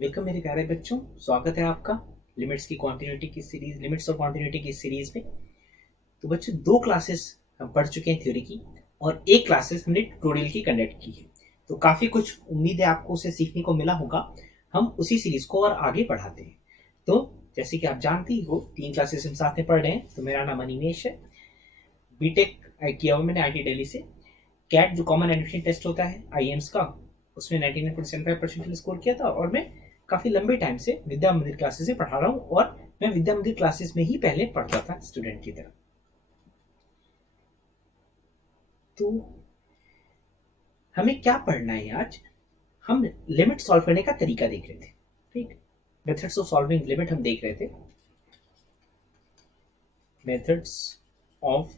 Welcome मेरे प्यारे बच्चों। स्वागत है आपका लिमिट्स और कॉन्टिन्यूटी की सीरीज में। तो बच्चों, दो क्लासेस हम पढ़ चुके हैं थ्योरी की और एक क्लासेस हमने ट्यूटोरियल की कंडक्ट की है। तो काफ़ी कुछ उम्मीद है आपको उसे सीखने को मिला होगा। हम उसी सीरीज को और आगे बढ़ाते हैं। तो जैसे कि आप जानते ही हो, 3 क्लासेस हम साथ में पढ़ रहे हैं। तो मेरा नाम अनिमेश है, बीटेक किया हुआ मैंने IT दिल्ली से। कैट जो कॉमन एडमिशन टेस्ट होता है IIMS का, उसमें 99.75% स्कोर किया था। और मैं काफ़ी लंबे टाइम से विद्या मंदिर क्लासेस में पढ़ा रहा हूँ और मैं विद्या मंदिर क्लासेस में ही पहले पढ़ता था स्टूडेंट की तरह। तो हमें क्या पढ़ना है आज? हम लिमिट सॉल्व करने का तरीका देख रहे थे। ठीक, मेथड्स ऑफ सॉल्विंग लिमिट हम देख रहे थे। मेथड्स ऑफ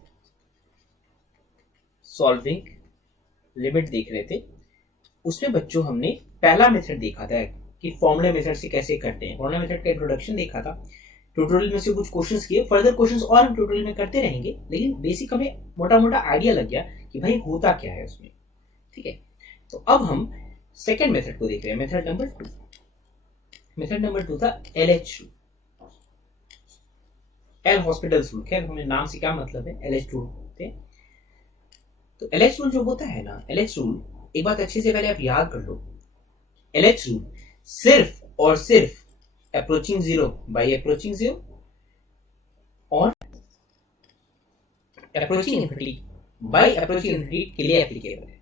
सॉल्विंग लिमिट देख रहे थे। उसमें बच्चों हमने पहला मेथड देखा था कि फॉर्मूला मेथड से कैसे करते हैं। फॉर्मूला मेथड का इंट्रोडक्शन देखा था। ट्यूटोरियल में से कुछ क्वेश्चंस किए, फर्दर क्वेश्चंस और हम ट्यूटोरियल में करते रहेंगे, लेकिन बेसिक हमें मोटा मोटा आइडिया लग गया कि भाई होता क्या है उसमें। ठीक है, तो अब हम सेकेंड मेथड को देख रहे हैं। मेथड नंबर टू था LH rule, L hospital rule. खैर, हमें नाम से क्या मतलब है, LH रूल होते हैं। तो LH रूल जो होता है ना, LH रूल एक बात अच्छे से पहले आप याद कर लो। LH रूल सिर्फ और सिर्फ approaching zero by approaching zero और approaching infinity by approaching infinity के लिए एप्लीकेबल है।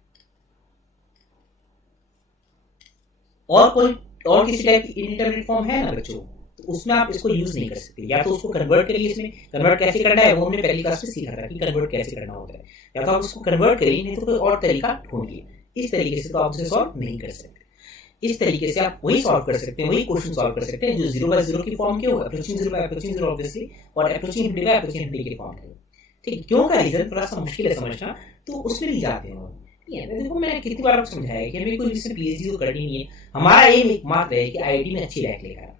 और कोई और किसी टाइप की इंडिटरमिनेट फॉर्म है ना बच्चों, तो उसमें आप इसको यूज नहीं कर सकते। या तो उसको कन्वर्ट करिए, इसमें कन्वर्ट कैसे करना है वो हमने पहली क्लास में सीखा था कि कन्वर्ट कैसे करना होता है। या तो आप उसको कन्वर्ट करिए, नहीं तो कोई और तरीका ढूंढिए। इस तरीके से तो आप उसे सॉल्व नहीं कर सकते। इस तरीके से आप वही सॉल्व कर सकते हैं, वही क्वेश्चन सॉल्व कर सकते हैं जो 0/0 की फॉर्म के हो, अप्रोचिंग 0 बाय अप्रोचिंग 0 ऑब्वियसली, और approaching infinity by approaching infinity के फॉर्म के हो। ठीक, क्यों का रीजन थोड़ा सा मुश्किल है समझना, तो उसमें नहीं जाते हैं। देखो, मैंने कितनी बार आपको समझाया है कि हमें कोई इसमें PhD तो करनी नहीं है। हमारा एम एकमात्र है कि IIT में अच्छी रैंक लेकर आना।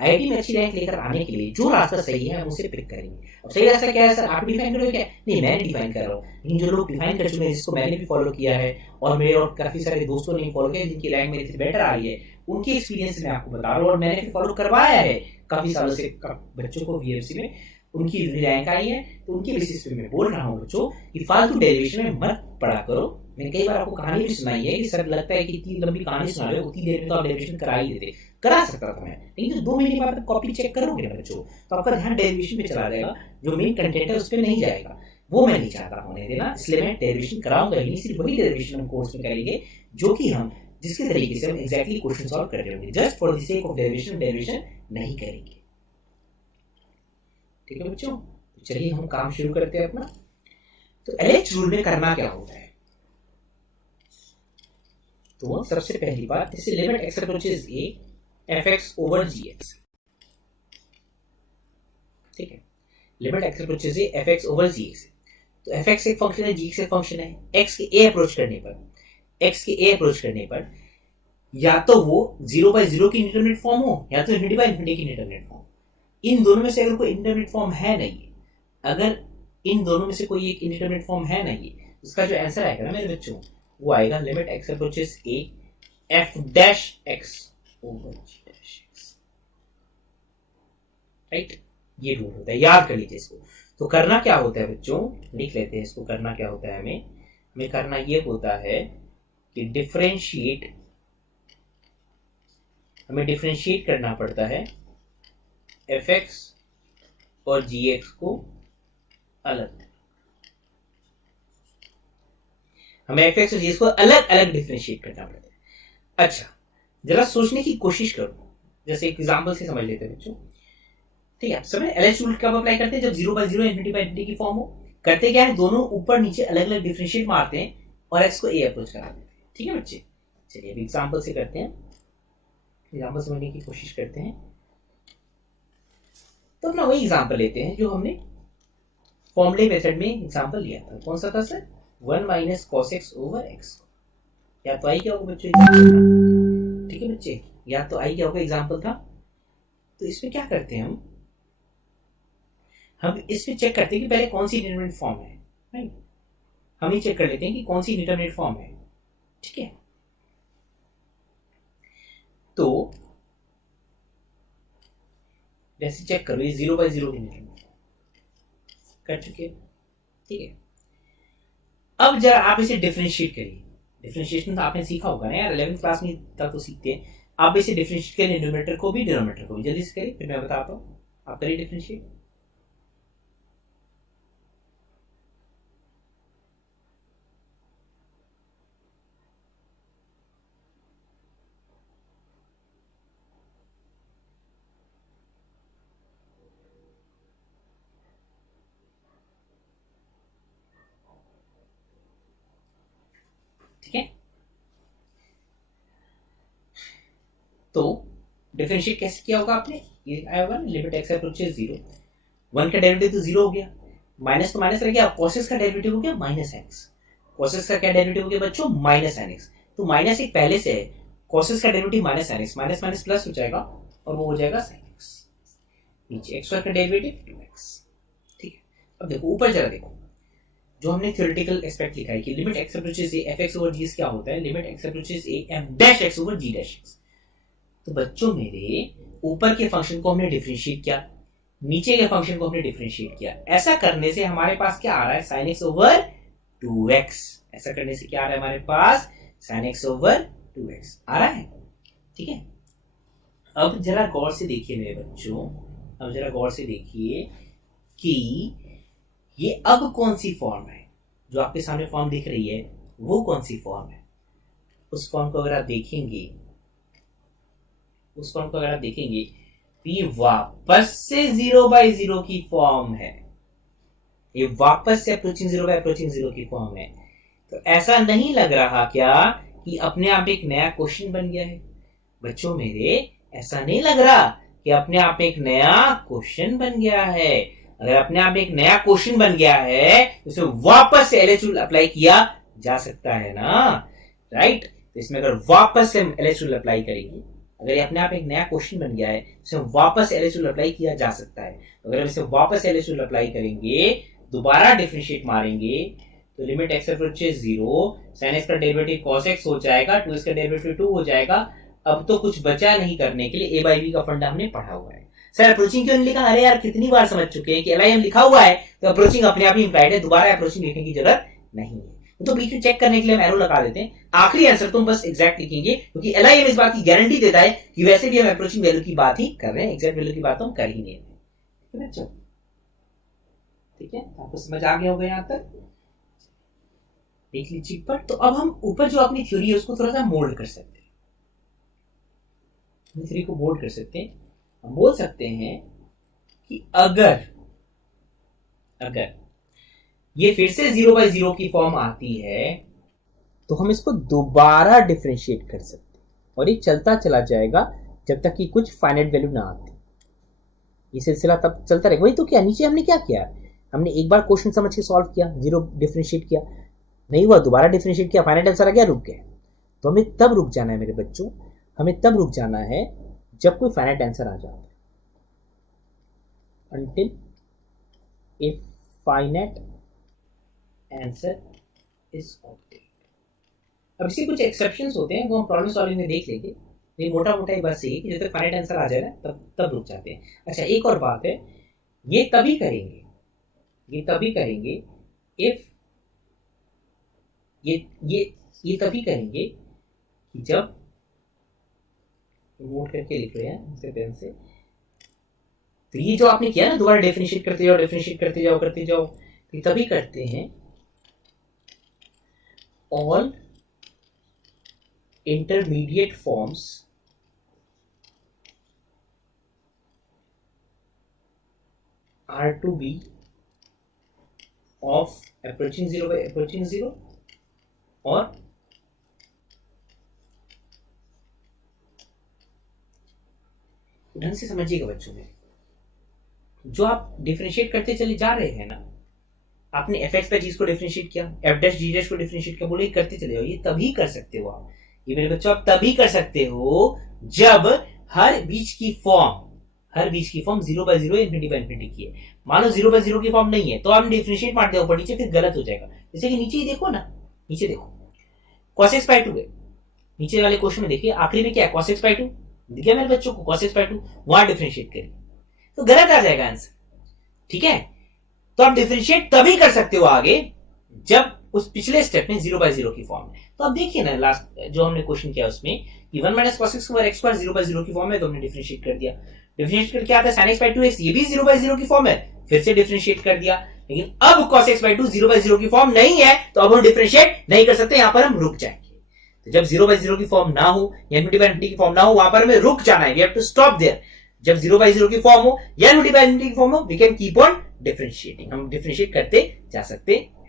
IIT में अच्छी रैंक लेकर आने के लिए जो रास्ता सही है हम उसे पिक करेंगे। अब सही रास्ता क्या है सर, आप डिफाइन करोगे क्या? नहीं, मैं डिफाइन कर रहा हूँ, लेकिन जो लोग डिफाइन कर चुके हैं, जिसको मैंने भी फॉलो किया है और मेरे और काफी सारे दोस्तों ने फॉलो किया, जिनकी रैंक मेरे से बेटर आ रही है, उनके एक्सपीरियंस से मैं आपको बता रहा हूँ। और मैंने फॉलो करवाया है काफी सालों से बच्चों को VFC में, उनकी रैंक आई है। तो उनके बेसिस पे मैं बोल रहा हूँ बच्चों कि फालतू डेरिवेशन में मत पढ़ा करो। मैंने कई बार आपको कहानी भी सुनाई है कि सर लगता है कि इतनी लंबी कहानी सुना रहे हो, उतनी देर में तो आप डेरिवेशन करा ही देते। करा सकता था मैं, लेकिन जो 2 महीने बाद कॉपी चेक करोगे ना बच्चों, तो आपका ध्यान डेरिवेशन पे चला जाएगा, जो मेन कंटेंट है उस पर नहीं जाएगा। वो मैं नहीं चाहता होने देना, इसलिए मैं डेरिवेशन कराऊंगा ही नहीं। सिर्फ वही डेरिवेशन हम कोर्स में करेंगे जो कि हम जिसके तरीके से हम एग्जैक्टली क्वेश्चन सॉल्व कर रहे होंगे। Just for the sake of derivation नहीं करेंगे। ठीक है बच्चों, तो चलिए हम काम शुरू करते हैं अपना। तो LH रूल में करना क्या होता है? तो सबसे पहली बात, जैसे limit x approaches a fx over gx। ठीक है, limit x approaches a fx over gx। तो fx एक फंक्शन है, gx एक फंक्शन है। x के a अप्रोच करने पर या तो वो 0/0 की इंडिटरमिनेट फॉर्म हो, या तो इनफिनिटी बाय इनफिनिटी की इंडिटरमिनेट फॉर्म। इन दोनों में से अगर कोई इंडिटरमिनेट फॉर्म है नहीं, अगर इन दोनों में से कोई एक इंडिटरमिनेट फॉर्म है नहीं, इसका जो आंसर आएगा ना मेरे बच्चों, वो आएगा limit x approaches a f dash x over g dash x। Right, ये रूल होता है, याद कर लीजिए इसको। तो करना क्या होता है बच्चों, लिख लेते हैं इसको। करना क्या होता है हमें करना ये होता है कि हमें डिफरेंशिएट करना पड़ता है fx और gx को अलग। हमें fx और gx को अलग अलग डिफरेंशिएट करना पड़ता है। अच्छा, जरा सोचने की कोशिश करो, जैसे एक एग्जांपल से समझ लेते हैं बच्चों। ठीक है, समय LH रूल कब अप्लाई करते हैं? जब 0/0 इनफिनिटी बाय इनफिनिटी की फॉर्म हो। करते क्या है, दोनों ऊपर नीचे अलग अलग डिफरेंशिएट मारते हैं और x को a अप्रोच करा देते हैं। ठीक है बच्चे, चलिए अभी एग्जांपल से करते हैं, एग्जांपल समझने की कोशिश करते हैं। तो अपना वही एग्जांपल लेते हैं जो हमने फॉर्मूले मेथड में एग्जांपल लिया था। कौन सा था sir? 1 - cos x over x। या तो आई क्या होगा बच्चों एग्जांपल था। ठीक है बच्चे, या तो आई क्या होगा एग्जांपल था। तो इसमें क्या करते हैं हम इसमें चेक करते हैं कि पहले कौन सी डिटरमिनेंट फॉर्म है। राइट, हम ये चेक कर लेते हैं कि कौन सी डिटरमिनेंट फॉर्म है। ठीक है, तो जैसे चेक करो, ये 0/0 की कर चुके हैं, ठीक है। अब जरा आप इसे डिफरेंशिएट करिए। डिफरेंशिएशन तो आपने सीखा होगा ना यार, 11th क्लास में तक तो सीखते हैं। आप इसे डिफरेंशिएट करिए, न्यूमरेटर को भी डिनोमिनेटर को भी। जल्दी से करिए, फिर मैं बताता हूँ। आप करिए डिफरेंशिएट। ठीक है, तो डिफरेंशिएट कैसे किया होगा आपने? ये आया होगा लिमिट एक्स अप्रोचेस 0, 1 का डेरिवेटिव तो 0 हो गया, माइनस तो माइनस रह गया, कोसेस का डेरिवेटिव हो गया माइनस एक्स। कोसेस का क्या डेरिवेटिव हो गया बच्चों? Minus N X. तो माइनस एक पहले से है, कोसेस का derivative minus N X, minus minus plus हो जाएगा और वो हो जाएगा साइन एक्स। नीचे एक्स स्क्वायर का डेरिवेटिव 2x। ठीक है, अब देखो ऊपर जरा देखो, जो हमने थ्योरेटिकल एस्पेक्ट लिखा है कि लिमिट एक्स अप्रोचेस ए f(x) ओवर g क्या होता है? लिमिट एक्स अप्रोचेस ए f'(x) ओवर g'(x). तो बच्चों मेरे ऊपर के फंक्शन को हमने डिफरेंशिएट किया, नीचे के फंक्शन को हमने डिफरेंशिएट किया। ऐसा करने से हमारे पास क्या आ रहा है? sin x over 2x। ऐसा करने से क्या आ रहा है हमारे पास? sin x ओवर 2x आ रहा है, ठीक है। अब जरा गौर से देखिए मेरे बच्चों, अब जरा गौर से देखिए कि ये अब कौन सी फॉर्म है? जो आपके सामने फॉर्म दिख रही है वो कौन सी फॉर्म है? उस फॉर्म को अगर आप देखेंगे, उस फॉर्म को अगर आप देखेंगे तो ये वापस से 0/0 की फॉर्म है। ये वापस से अप्रोचिंग 0/0 की फॉर्म है। तो ऐसा नहीं लग रहा क्या कि अपने आप एक नया क्वेश्चन बन गया है? बच्चों मेरे ऐसा नहीं लग रहा कि अपने आप एक नया क्वेश्चन बन गया है? अगर अपने आप एक नया क्वेश्चन बन गया है तो इसे वापस से एलएच रूल अप्लाई किया जा सकता है ना, राइट? तो इसमें अगर वापस से हम एलएच रूल अप्लाई करेंगे, अगर ये अपने आप एक नया क्वेश्चन बन गया है इसे वापस एलएच रूल अप्लाई किया जा सकता है। अगर हम इसे वापस एलएच रूल अप्लाई करेंगे, दोबारा डिफरेंशिएट मारेंगे, तो limit x approaches 0, sin x का डेरिवेटिव cos x हो जाएगा, 2x का डेरिवेटिव 2 हो जाएगा। अब तो कुछ बचा नहीं करने के लिए, a by b का फंडा हमने पढ़ा हुआ है। सर अप्रोचिंग क्यों नहीं लिखा? अरे यार कितनी बार समझ चुके हैं कि LIM लिखा हुआ है तो अप्रोचिंग अपने आप ही इंप्लाइड है, दोबारा अप्रोचिंग लिखने की जरूरत नहीं है। तो बीच में चेक करने के लिए हम एरो लगा देते हैं, आखिरी आंसर तुम बस एग्जैक्ट लिखेंगे, क्योंकि LIM इस बात की गारंटी देता है कि वैसे भी हम अप्रोचिंग वैल्यू की बात ही कर रहे हैं, एग्जैक्ट वैल्यू की बात तो हम कर ही नहीं रहे। ठीक है, आपको समझ आ गया होगा यहाँ तक? देख लीजिए पर। तो अब हम ऊपर जो अपनी थ्योरी है उसको थोड़ा सा मोल्ड कर सकते हैं, थ्योरी को मोल्ड कर सकते हैं। हम बोल सकते हैं कि अगर ये फिर से 0/0 की फॉर्म आती है तो हम इसको दोबारा डिफरेंशिएट कर सकते हैं और ये चलता चला जाएगा जब तक कि कुछ फाइनाइट वैल्यू ना आती। ये सिलसिला तब चलता रहेगा। वही तो क्या नीचे हमने क्या किया, हमने एक बार क्वेश्चन समझ के सॉल्व किया, 0 डिफरेंशिएट किया, नहीं हुआ दोबारा डिफरेंशिएट किया, फाइनाइट आंसर आ गया, रुक गए। तो हमें तब रुक जाना है मेरे बच्चों, हमें तब रुक जाना है जब कोई फाइनाइट आंसर आ जाता है, until a finite answer is obtained। अब इसके कुछ एक्सेप्शंस होते हैं वो हम प्रॉब्लम सॉल्विंग में देख लेंगे, लेकिन मोटा मोटा ही बस यही कि जब तक फाइनाइट आंसर आ जाए ना तब रुक जाते हैं। अच्छा एक और बात है, ये तभी करेंगे इफ ये तभी करेंगे कि जब नोट करके लिख रहे हैं इसे पेन से, तो ये जो आपने किया ना दोबारा डिफरेंशिएट करते जाओ, तो तभी करते हैं all intermediate forms are to be of approaching 0/0 और ढंग से समझिएगा बच्चों में, जो आप डिफरेंशिएट करते चले जा रहे हैं ना, आपने fx पे चीज को डिफरेंशिएट किया, f' g' को डिफरेंशिएट किया, बोले करते चले जाओ। ये तभी कर सकते हो आप, ये मेरे बच्चों आप तभी कर सकते हो जब हर बीच की फॉर्म 0/0 ∞/∞ की है। मानो 0/0 की फॉर्म नहीं है तो आप डिफरेंशिएट मार दो ऊपर नीचे, फिर गलत हो जाएगा। जैसे कि नीचे ही देखो ना, नीचे देखो cos x/2 है, नीचे वाले क्वेश्चन में देखिए आखिरी में क्या है, cos x/2 दिख गया मेरे बच्चों को, cos x/2 वहां डिफरेंशिएट करिए। तो गलत आ जाएगा आंसर। ठीक है, तो आप डिफरेंशिएट तभी कर सकते हो आगे जब उस पिछले स्टेप में 0/0 की फॉर्म है। तो अब देखिए ना, लास्ट जो हमने क्वेश्चन किया उसमें कि 1 - cos x over x square 0/0 की फॉर्म है, तो हमने डिफरेंशिएट कर दिया। डिफरेंशिएट करके आता है sin x by 2x, ये भी 0/0 की फॉर्म है, फिर से डिफरेंशिएट कर दिया। लेकिन अब cos x by 2 0/0 की फॉर्म नहीं है, तो अब हम डिफरेंशिएट नहीं कर सकते, यहां पर हम रुक जाएंगे। तो जब 0/0 की फॉर्म ना हो या इनफिनिटी की फॉर्म ना हो, वहां पर हमें रुक जाना है, we have to stop there. जब 0/0 की फॉर्म हो या इनफिनिटी की फॉर्म हो, we can keep on differentiating, हम डिफरेंशिएट करते जा सकते हैं।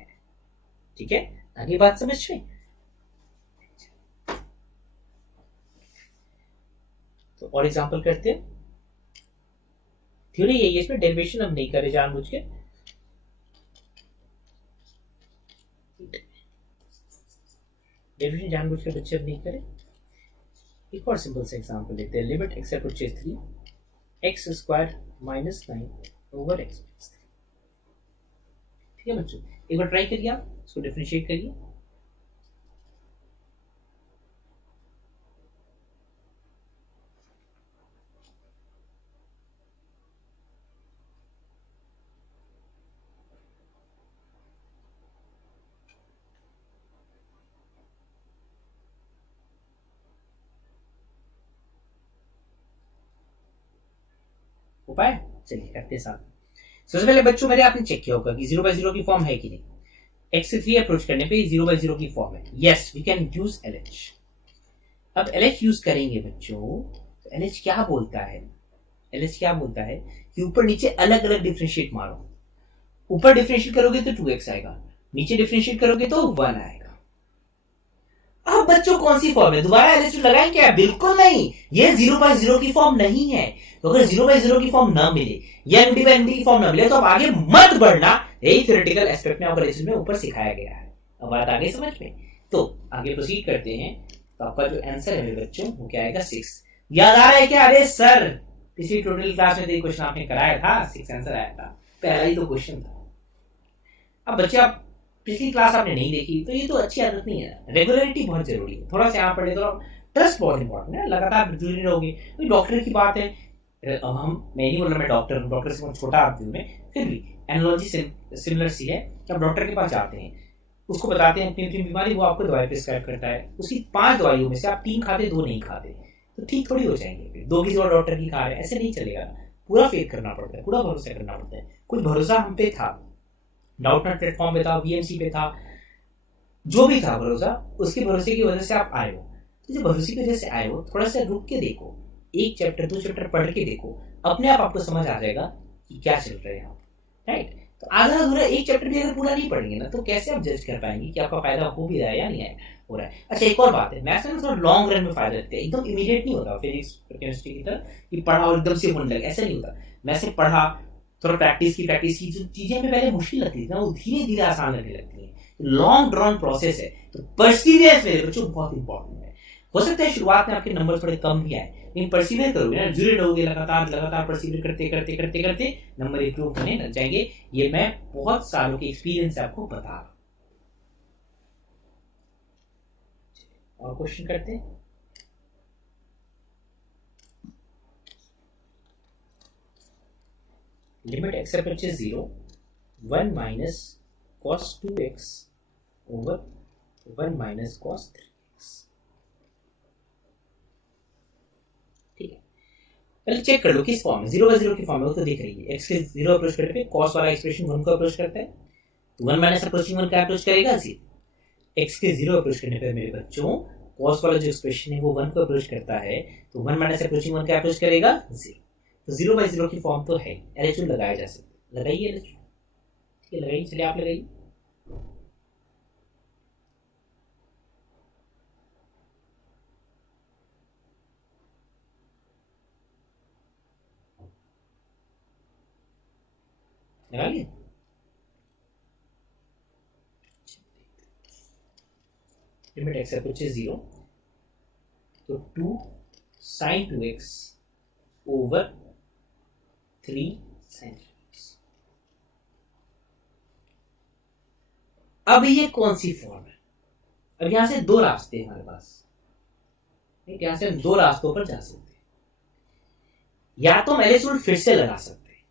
ठीक है, आगे बात समझ में। तो और एग्जांपल करते हैं। थ्योरी यही है, इसमें डेरिवेशन हम नहीं करे जानबूझ के। डेरिवेशन जानबूझ के बच्चे अब नहीं करें। एक और सिंपल सा एग्जांपल लेते हैं। Limit x approaches 3 x square minus 9 over x। ठीक है बच्चों, एक बार ट्राई करिए, आप इसको डिफरेंशिएट करिए। हो पाए? चलिए करते साथ। सबसे पहले बच्चों मेरे आपने चेक किया होगा कि 0/0 की फॉर्म है कि नहीं। x से 3 अप्रोच करने पे 0/0 की फॉर्म है। Yes, we can use LH। अब LH यूज करेंगे बच्चों, तो LH क्या बोलता है? LH क्या बोलता है कि ऊपर नीचे अलग अलग डिफरेंशिएट मारो। ऊपर डिफरेंशिएट करोगे तो 2x आएगा, नीचे डिफरेंशिएट करोगे तो 1 आएगा। अब बच्चों कौन सी फॉर्म है? दोबारा LH लगाएं क्या? बिल्कुल नहीं, ये 0/0 की फॉर्म नहीं है। तो अगर 0/0 की फॉर्म ना मिले या MD/MD की फॉर्म ना मिले, तो अब आगे मत बढ़ना। यही थ्योरेटिकल एस्पेक्ट में आपको लेसन में ऊपर सिखाया गया है। अब बात आगे समझ में। तो आगे प्रोसीड करते हैं। तो आपका जो आंसर है मेरे बच्चों, वो क्या आएगा? 6। याद आ रहा है क्या? अरे सर, पिछली टोटल क्लास में क्वेश्चन आपने कराया था, 6 आंसर आया था, पहला ही तो क्वेश्चन था। अब बच्चे, आप पिछली क्लास आपने नहीं देखी, तो ये तो अच्छी आदत नहीं है। रेगुलरिटी बहुत जरूरी है, थोड़ा सा यहाँ पढ़े तो ट्रस्ट बहुत इंपॉर्टेंट है, लगातार जुड़े रहोगे। कोई डॉक्टर की बात है, मैं नहीं बोल रहा मैं डॉक्टर हूँ, डॉक्टर से छोटा आदमी हूँ मैं, फिर भी एनालॉजी सिमिलर सी है कि आप डॉक्टर के पास जाते हैं, उसको बताते हैं अपनी अपनी बीमारी, वो आपको दवाई प्रिस्क्राइब करता है। उसकी 5 दवाइयों में से आप 3 खाते, 2 नहीं खाते, तो ठीक थोड़ी हो जाएंगे। फिर 2 किसी और डॉक्टर की खा रहे हैं, ऐसे नहीं चलेगा। पूरा फेथ करना पड़ता है, पूरा भरोसा करना पड़ता है। कुछ भरोसा हम पे था, डाउटनेट प्लेटफॉर्म पे था, VMC पे था, जो भी था भरोसा, उसके भरोसे की वजह से आप आए हो। तो जब भरोसे की वजह से आए हो, थोड़ा सा रुक के देखो, 1 चैप्टर 2 चैप्टर पढ़ के देखो, अपने आप आपको समझ आ जाएगा कि क्या चल रहा है यहाँ, राइट। तो आधा अधूरा 1 चैप्टर भी अगर पूरा नहीं पढ़ेंगे ना, तो कैसे आप जज कर पाएंगे कि आपका फायदा हो भी रहा है या नहीं हो रहा है। अच्छा, एक और बात है, मैथ्स में थोड़ा लॉन्ग रन में फायदा देते हैं, एकदम इमीडिएट नहीं होता फिजिक्स केमिस्ट्री की तरह कि पढ़ा और एकदम से होने लगे, ऐसा नहीं होता। मैथ्स में पढ़ा, थोड़ा प्रैक्टिस की, जो चीजें हमें पहले मुश्किल लगती थी ना, वो धीरे धीरे आसान लगने लगती है। लॉन्ग ड्रॉन प्रोसेस है, तो परसिवियरेंस मेरे बच्चों बहुत इंपॉर्टेंट है। हो सकता है शुरुआत में आपके नंबर थोड़े कम भी आए, लेकिन परसिवियर करोगे ना, जुड़े रहोगे, लगातार लगातार परसिवियर करते करते करते करते नंबर इंप्रूव होने लग जाएंगे। ये मैं बहुत सालों के एक्सपीरियंस से आपको बता रहा हूं। और क्वेश्चन करते हैं। Limit x approaches 0 1 minus cos 2x over 1 minus cos 3x। ठीक है, पहले चेक कर लो किस फॉर्म में। 0/0 की फॉर्म में, वो तो दिख रही है। x के 0 अप्रोच करने पे cos वाला एक्सप्रेशन 1 को अप्रोच करता है, तो 1 माइनस अप्रोचिंग 1 का अप्रोच करेगा 0। x के 0 अप्रोच करने पे मेरे बच्चों, cos वाला जो एक्सप्रेशन है वो 1 को अप्रोच करता है, तो 1 माइनस अप्रोचिंग 1 का अप्रोच करेगा 0। तो 0/0 की फॉर्म तो है, LHO लगाया जा सकता है। लगाइए LHO, ठीक है, लगाइए। चलिए आप लगाइए। लगा लिए? लिमिट x अप्रोचेस 0, तो 2 sin 2x over 3 sin 3x। अब ये कौन सी फॉर्म है? अब यहां से 2 रास्ते हैं हमारे पास, यहां से हम 2 रास्तों पर जा सकते हैं। या तो हम एलएच रूल फिर से लगा सकते हैं,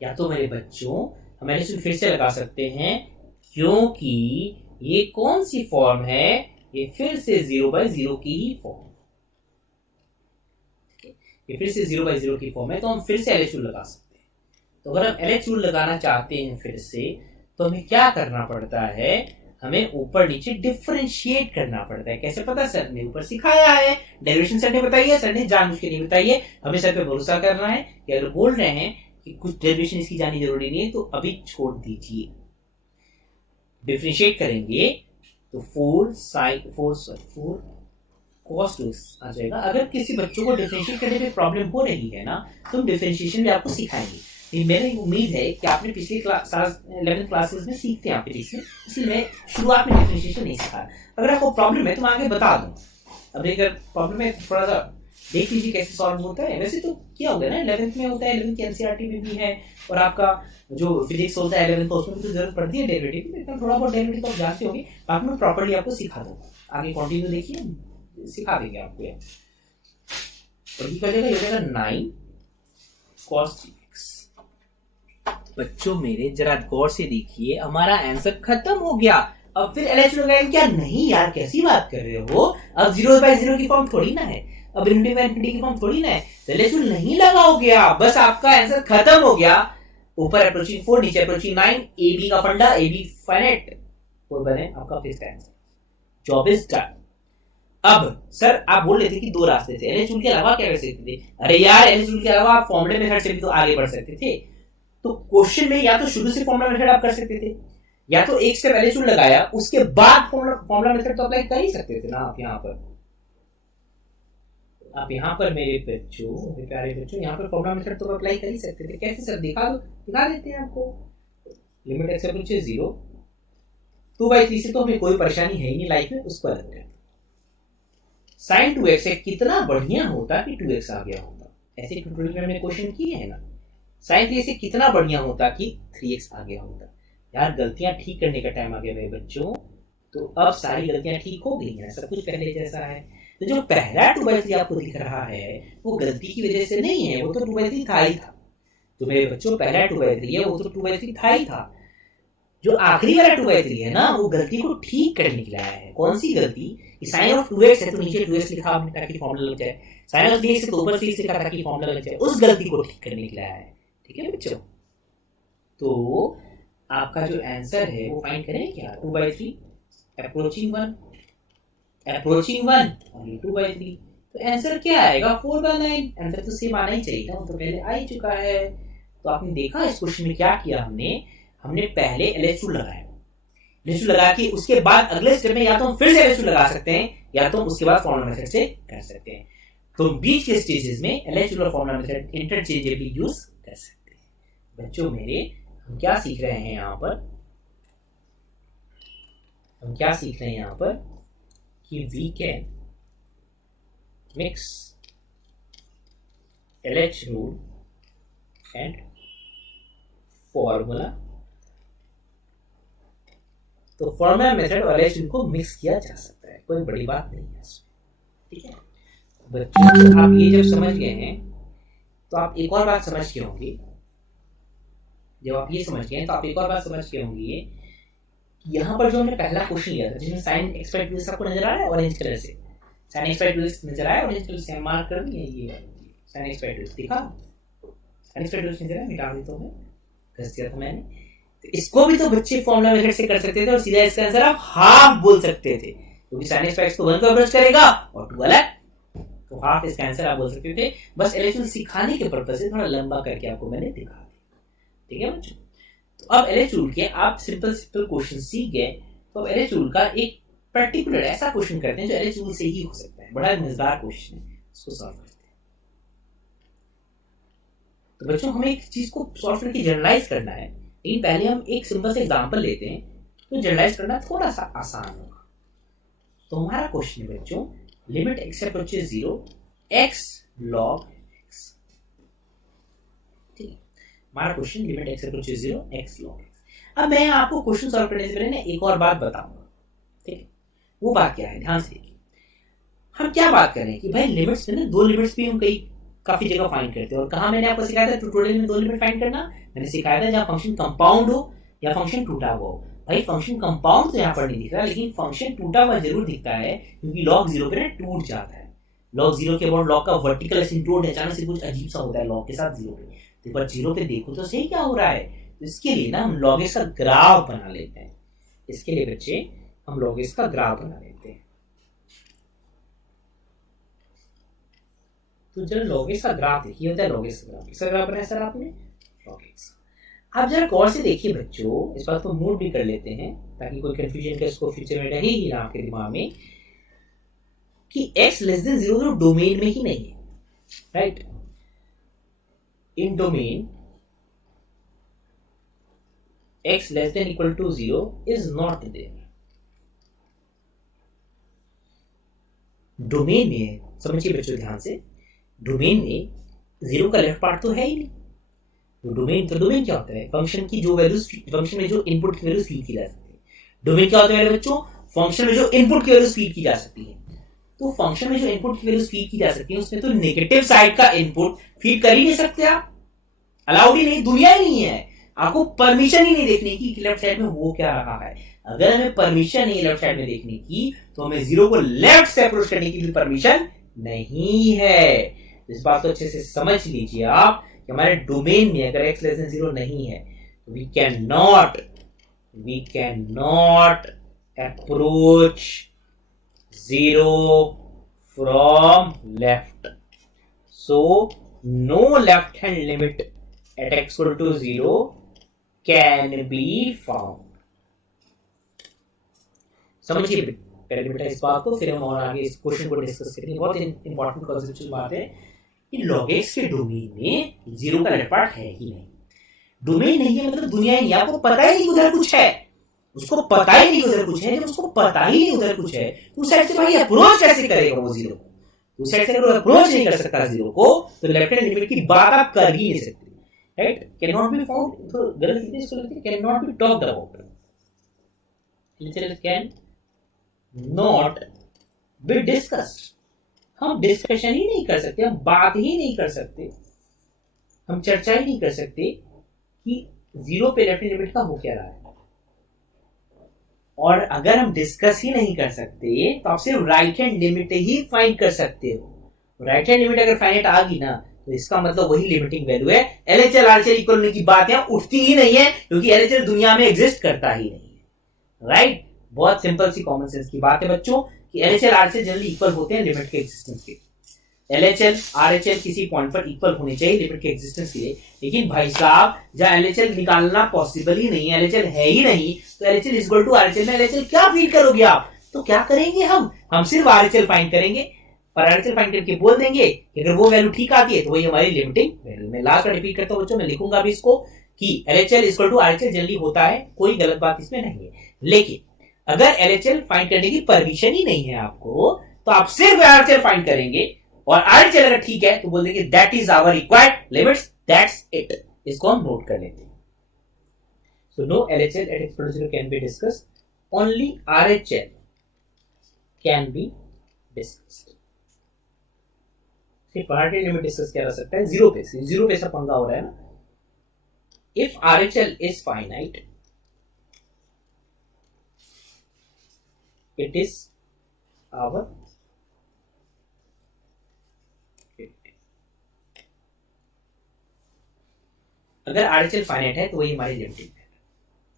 या तो मेरे बच्चों हम एलएच रूल फिर से लगा सकते हैं, क्योंकि ये कौन सी फॉर्म है, ये फिर से 0/0 की ही फॉर्म, ये फिर से 0/0 की फॉर्म है, तो हम फिर से एलएच रूल लगा सकते हैं। तो अगर हम एलएच रूल लगाना चाहते हैं फिर से, तो हमें क्या करना पड़ता है, हमें ऊपर नीचे डिफरेंशिएट करना पड़ता है। कैसे पता, सर ने ऊपर सिखाया है, डेरिवेशन सर ने बताई है, सर ने जानबूझ के नहीं बताई है, हमें सर पे भरोसा करना है कि अगर बोल रहे हैं कि कुछ डेरिवेशन इसकी जानी जरूरी नहीं है तो अभी छोड़ दीजिए। डिफरेंशिएट करेंगे तो 4 cos 2x आ जाएगा। अगर किसी बच्चों को डिफरेंशिएट करने में प्रॉब्लम हो रही है ना, तो हम डिफरेंशिएशन भी आपको सिखाएंगे। मेरी उम्मीद है कि आपने पिछले 11th क्लासेस में सीखते हैं आप फिजिक्स में, इसलिए मैं शुरुआत में डिफरेंशिएशन नहीं सिखाया। अगर आपको प्रॉब्लम है तो मैं आगे बता दूँ। अब अगर प्रॉब्लम है थोड़ा सा देख लीजिए कैसे सॉल्व होता है। वैसे तो क्या होगा ना, 11th में होता है, 11th की एनसीईआरटी में भी है, और आपका जो फिजिक्स होता है 11th का उसमें भी तो जरूरत पड़ती है डेरिवेटिव की, थोड़ा बहुत डेरिवेटिव तो आप जानते होंगे, बाकी मैं प्रॉपर्ली आपको सिखा दूंगा। आगे कंटिन्यू देखिए, सिखा देंगे आपको यार। और ये क्या हो जाएगा 9 cos 3x। बच्चों मेरे जरा गौर से देखिए, हमारा आंसर खत्म हो गया। अब फिर एलएच लगाएंगे क्या? नहीं यार, कैसी बात कर रहे हो, अब 0/0 की फॉर्म थोड़ी ना है, अब इनफिनिटी की फॉर्म थोड़ी ना है, एलएच नहीं लगाओगे आप, बस आपका आंसर खत्म हो गया। ऊपर अप्रोचिंग 4, नीचे अप्रोचिंग 9, ए बी का फंडा, ए बी फाइनाइट, वो बने आपका fixed answer. Job is done. अब सर आप बोल रहे थे कि दो रास्ते थे, एलएच रूल के अलावा क्या कर सकते थे? अरे यार, एलएच रूल के अलावा आप फॉर्मूले मेथड से भी तो आगे बढ़ सकते थे। तो क्वेश्चन में या तो शुरू से फॉर्मूला मेथड आप कर सकते थे, या तो एक स्टेप एलएच रूल लगाया उसके बाद फॉर्मूला मेथड तो अप्लाई कर ही सकते थे ना। आप यहाँ पर मेरे बच्चों, मेरे प्यारे बच्चों, यहाँ पर फॉर्मूला मेथड तो अप्लाई कर ही सकते थे। कैसे सर? दिखा दो, दिखा देते हैं आपको। लिमिट एक्स अप्रोचेस 0, 2/3 से तो हमें कोई परेशानी है ही नहीं लाइफ में, उसको अलग कर। sin 2x कितना बढ़िया होता कि 2x आ गया होता, ऐसे ट्यूटोरियल में हमने क्वेश्चन किए हैं ना। sin 3x से कितना बढ़िया होता कि 3x आ गया होता। यार गलतियां ठीक करने का टाइम आ गया मेरे बच्चों। तो अब सारी गलतियां ठीक हो गई हैं, सब कुछ पहले जैसा है। तो जो पहला 2/3 आपको दिख रहा है वो गलती की वजह से नहीं है, वो तो 2/3 था ही था। तो मेरे बच्चों पहला 2/3 है वो तो 2/3 था ही था। जो आखिरी वाला 2/3 है ना, वो गलती को ठीक करने के लिए आया है। कौन सी गलती? साइन ऑफ 2x है तो नीचे 2x लिखा आपने ताकि फॉर्मूला लग जाए, साइन ऑफ 3x है तो ऊपर 3x लिखा ताकि फॉर्मूला लग जाए। उस गलती को ठीक करने के लिए आया है। ठीक है बच्चों, तो आपका जो आंसर है वो फाइंड करें क्या? 2/3 अप्रोचिंग 1 और ये 2/3, तो आंसर क्या आएगा? 4/9। आंसर तो सेम आना ही चाहिए था, तो पहले आ ही चुका है। तो आपने देखा इस क्वेश्चन में क्या किया हमने पहले एलएच रूल लगाया, एलएच रूल लगा के उसके बाद अगले स्टेप में या तो हम फिर से एलएच रूल लगा सकते हैं, या तो उसके बाद फॉर्मूला मेथड से कर सकते हैं। तो बीच के स्टेजेस में एलएच रूल और फॉर्मूला मेथड इंटरचेंजेबली यूज कर सकते हैं। बच्चों मेरे, हम क्या सीख रहे हैं यहाँ पर? हम क्या सीख रहे हैं यहाँ पर कि we can mix LH rule and formula. तो फॉर्मूला मेथड और एलएच रूल को मिक्स किया जा सकता है, कोई बड़ी बात नहीं है इसमें। ठीक है बच्चों, आप ये जब समझ गए हैं तो आप एक और बात समझ के होंगे। जब आप ये समझ गए तो आप एक और बात समझ के होंगे कि यहाँ पर जो हमने पहला क्वेश्चन लिया था जिसमें साइन एक्स बाई 2x आपको नजर आ रहा है ऑरेंज कलर से, साइन एक्स बाई 2x नजर आया ऑरेंज कलर से, मार्क कर दिए ये साइन एक्स बाई 2x दिखा, साइन एक्स बाई 2x नजर आया, मिटा देता हूँ मैं, घस दिया था मैंने। तो इसको भी तो बच्चे फॉर्मूला मेथड से कर सकते थे और सीधा इसका आंसर आप हाफ बोल सकते थे, क्योंकि साइन एक्स बाई x को 1 को अप्रोच करेगा और 2 अलग, तो हाफ इसका आंसर आप बोल सकते थे। बस एलएच सिखाने के पर्पज से थोड़ा लंबा करके आपको मैंने दिखा दिया। ठीक है बच्चों, तो अब एलएच रूल के आप सिंपल क्वेश्चन सीख गए, तो अब एलएच रूल का एक पर्टिकुलर ऐसा क्वेश्चन करते हैं जो एलएच रूल से ही हो सकता है, बड़ा मजेदार क्वेश्चन है, उसको सॉल्व करते हैं। तो बच्चों हमें एक चीज को सॉल्व करके जनरलाइज करना है, लेकिन पहले हम एक सिंपल से एग्जांपल लेते हैं, तो जनरलाइज करना थोड़ा सा आसान होगा। तो हमारा क्वेश्चन है बच्चों, limit x approaches 0 x log x। ठीक है, हमारा question limit x approaches 0 x log x। अब मैं आपको क्वेश्चन सॉल्व करने से पहले ना एक और बात बताऊंगा। ठीक है, वो बात क्या है, ध्यान से देखिए। हम क्या बात कर रहे हैं कि भाई लिमिट्स में ना दो लिमिट्स भी हम कई काफी जगह फाइंड करते हैं। और कहाँ मैंने आपको सिखाया था ट्यूटोरियल में 2 लिमिट फाइंड करना? मैंने सिखाया था जहाँ फंक्शन कंपाउंड हो या फंक्शन टूटा हुआ हो। भाई फंक्शन कंपाउंड तो यहाँ पर नहीं दिख रहा, लेकिन फंक्शन टूटा हुआ जरूर दिखता है, क्योंकि log 0 पे ना टूट जाता है। log 0 के बाद log का वर्टिकल एसिम्प्टोट अचानक से कुछ अजीब सा होता है log के साथ 0 पे। तो एक बार 0 पे देखो तो सही क्या हो रहा है। तो इसके लिए ना हम log x का ग्राफ बना लेते हैं। इसके लिए बच्चे हम log x का ग्राफ बना लेते हैं। तो जरा log x का ग्राफ देखिए, होता है log x का ग्राफ। इसका ग्राफ बनाया सर आपने log x। आप जरा गौर से देखिए बच्चों, इस बात को नोट भी कर लेते हैं ताकि कोई कंफ्यूजन का इसको फ्यूचर में रहे ही ना आपके दिमाग में, कि x लेस देन 0 डोमेन में ही नहीं है, right. In domain x less than equal to 0 is not there. Domain में समझिए बच्चों ध्यान से, डोमेन में 0 का लेफ्ट पार्ट तो है ही नहीं। तो डोमेन क्या होता है? फंक्शन की जो वैल्यूज, फंक्शन में जो इनपुट की वैल्यूज फीड की जा सकती है। डोमेन क्या होता है मेरे बच्चों? फंक्शन में जो इनपुट की वैल्यूज फीड की जा सकती है। तो फंक्शन में जो इनपुट की वैल्यूज फीड की जा सकती है, उसमें तो नेगेटिव साइड का इनपुट फीड कर ही नहीं सकते आप, अलाउड ही नहीं, दुनिया ही नहीं है। आपको परमिशन ही नहीं देखने की कि लेफ्ट साइड में हो क्या रहा है। अगर हमें परमिशन नहीं लेफ्ट साइड में देखने की, तो हमें 0 को लेफ्ट से अप्रोच करने की भी परमिशन नहीं है। इस बात को अच्छे से समझ लीजिए आप कि हमारे डोमेन में अगर x लेस देन 0 नहीं है, तो we can not approach 0 from left. So no left hand limit at x equal to 0 can be found। समझिए पहले बेटा इस बात को, फिर हम और आगे इस क्वेश्चन को डिस्कस करेंगे। बहुत इंपॉर्टेंट कॉन्सेप्चुअल बात है कि log x के डोमेन में 0 का लेफ्ट पार्ट है ही नहीं। डोमेन नहीं है मतलब दुनिया ही नहीं, आपको पता ही नहीं उधर कुछ है, उसको पता ही नहीं उधर कुछ है। जब उसको पता ही नहीं उधर कुछ है, तो उस साइड से भाई अप्रोच कैसे करेगा वो 0 को? उस साइड से अगर अप्रोच नहीं कर सकता 0 को, तो लेफ्ट हैंड लिमिट की बात आप कर ही नहीं सकते, राइट। cannot be found, तो गलत लिखते हैं इसको, लिखते हैं cannot be talked about। Can not be discussed. हम डिस्कशन ही नहीं कर सकते, हम बात ही नहीं कर सकते, हम चर्चा ही नहीं कर सकते कि 0 पे लेफ्ट हैंड लिमिट का हो क्या रहा है। और अगर हम डिस्कस ही नहीं कर सकते, तो आप सिर्फ राइट हैंड लिमिट ही फाइंड कर सकते हो। राइट हैंड लिमिट अगर फाइंड आ गई ना, तो इसका मतलब वही लिमिटिंग वैल्यू है। एलएचएल आरएचएल इक्वल होने की बात यहां उठती ही नहीं है, क्योंकि एलएचएल दुनिया में एग्जिस्ट करता ही नहीं है, राइट। बहुत सिंपल सी कॉमन सेंस की बात है बच्चों कि एलएचएल आरएचएल जनरली इक्वल होते हैं लिमिट के एग्जिस्टेंस के। एलएचएल आरएचएल किसी पॉइंट पर इक्वल होने चाहिए लिमिट के एग्जिस्टेंस के लिए, लेकिन भाई साहब जहां एलएचएल निकालना पॉसिबल ही नहीं है, एलएचएल है ही नहीं, तो एलएचएल इक्वल टू आरएचएल में एलएचएल क्या फीड करोगे आप? तो क्या करेंगे हम सिर्फ आरएचएल फाइंड करेंगे, और आरएचएल फाइंड करके बोल देंगे कि अगर वो वैल्यू ठीक आती है तो वही हमारी लिमिटिंग वैल्यू। मैं लास्ट बार रिपीट करता हूं बच्चों, मैं लिखूंगा भी इसको कि LHL equal to RHL generally होता है, कोई गलत बात इसमें नहीं है। लेकिन अगर एलएचएल फाइंड करने की परमिशन ही नहीं है आपको, तो आप सिर्फ आरएचएल फाइंड करेंगे, और आरएचएल अगर ठीक है तो बोल देंगे that is our required limits, that's it. इसको हम नोट कर लेते हैं। So no LHL at x equal to 0 can be discussed, only RHL can be discussed. सिर्फ आरएचएल लिमिट डिस्कस किया जा सकता है 0 पे से, 0 पे सब पंगा हो रहा है ना। If RHL is finite, it is our अगर आरएचएल फाइनाइट है तो वही हमारी लिमिटिंग है,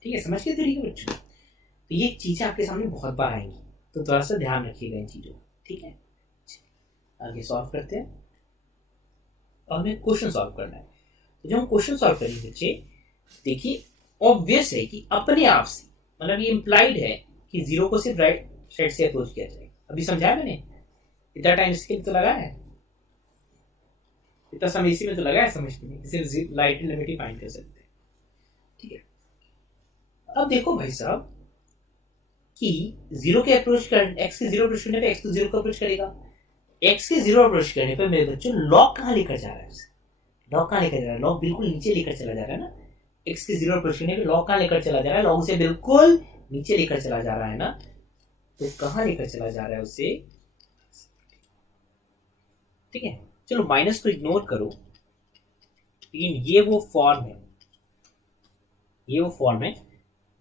ठीक है। समझ के तरीके बच्चों, तो ये चीजें आपके सामने बहुत बार आएंगी, तो थोड़ा सा ध्यान रखिएगा इन चीजों, ठीक है। आगे सॉल्व करते हैं, और हमें क्वेश्चन सॉल्व करना है। तो जब हम क्वेश्चन सॉल्व करेंगे बच्चे, देखिए ऑब्वियस है कि अपने आप से, मतलब ये इंप्लाइड है कि 0 को सिर्फ राइट साइड से अप्रोच किया जाएगा। अभी समझाया मैंने, इतना टाइम इसके लिए तो लगा है, इतना समय इसी में तो लगा है समझने में, सिर्फ राइट हैंड लिमिट ही फाइंड कर सकते हैं, ठीक है। अब देखो भाई साहब कि 0 के अप्रोच कर, x के 0 अप्रोच करने पे x तो 0 को अप्रोच करेगा, x के 0 अप्रोच करने पे मेरे बच्चों लॉग कहाँ लेकर जा रहा है उसे? लॉग कहाँ लेकर जा रहा है? लॉग बिल्कुल नीचे लेकर चला जा रहा है ना। x के 0 अप्रोच करने पे लॉग कहाँ लेकर चला जा रहा है? लॉग से बिल्कुल नीचे लेकर चला जा रहा है ना। तो कहाँ लेकर चला जा रहा है उसे? ठीक है, चलो माइनस को इग्नोर करो, लेकिन ये वो फॉर्म है, ये वो फॉर्म है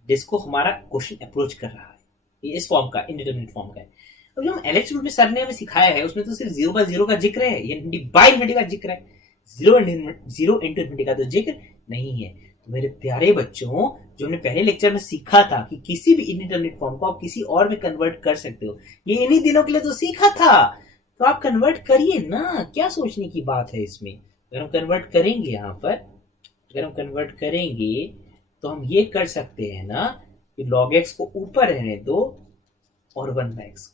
जिसको हमारा क्वेश्चन अप्रोच कर रहा है, ये इस फॉर्म का इनडिटरमिनेट फॉर्म का है। अब जो हम एलएच रूल में सर ने हमें सिखाया है उसमें तो सिर्फ 0/0 का जिक्र है, ये इनफिनिटी बाय इनफिनिटी का जिक्र है, 0 इंटू इनफिनिटी का तो जिक्र नहीं है। तो मेरे प्यारे बच्चों, जो हमने पहले लेक्चर में सीखा था कि किसी भी इनडिटरमिनेट फॉर्म को आप किसी और में कन्वर्ट कर सकते हो, ये इन्हीं दिनों के लिए तो सीखा था, तो आप कन्वर्ट करिए ना, क्या सोचने की बात है इसमें। अगर हम कन्वर्ट करेंगे यहाँ पर, अगर हम कन्वर्ट करेंगे तो हम ये कर सकते हैं ना कि log x को ऊपर रहने दो और 1/x,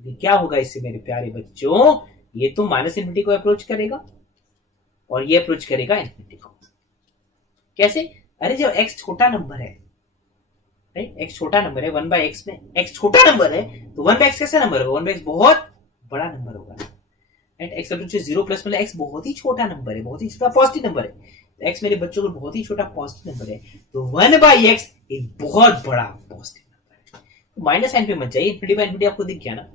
क्या होगा इससे मेरे प्यारे बच्चों, ये तो माइनस इनफिनिटी को अप्रोच करेगा और ये अप्रोच करेगा इनफिनिटी को। कैसे? अरे जब x छोटा नंबर है, राइट, x छोटा नंबर है, 1/x में x छोटा नंबर है तो 1/x कैसा नंबर होगा, 1/x बहुत बड़ा नंबर होगा, राइट। x अप्रोच 0 प्लस मतलब x बहुत ही छोटा नंबर है, बहुत ही छोटा पॉजिटिव नंबर है, तो x मेरे बच्चों को बहुत ही छोटा पॉजिटिव नंबर है, तो 1/x एक बहुत बड़ा पॉजिटिव नंबर है। तो माइनस साइन पे मत जाइए, इनफिनिटी बाय इनफिनिटी आपको दिख गया ना,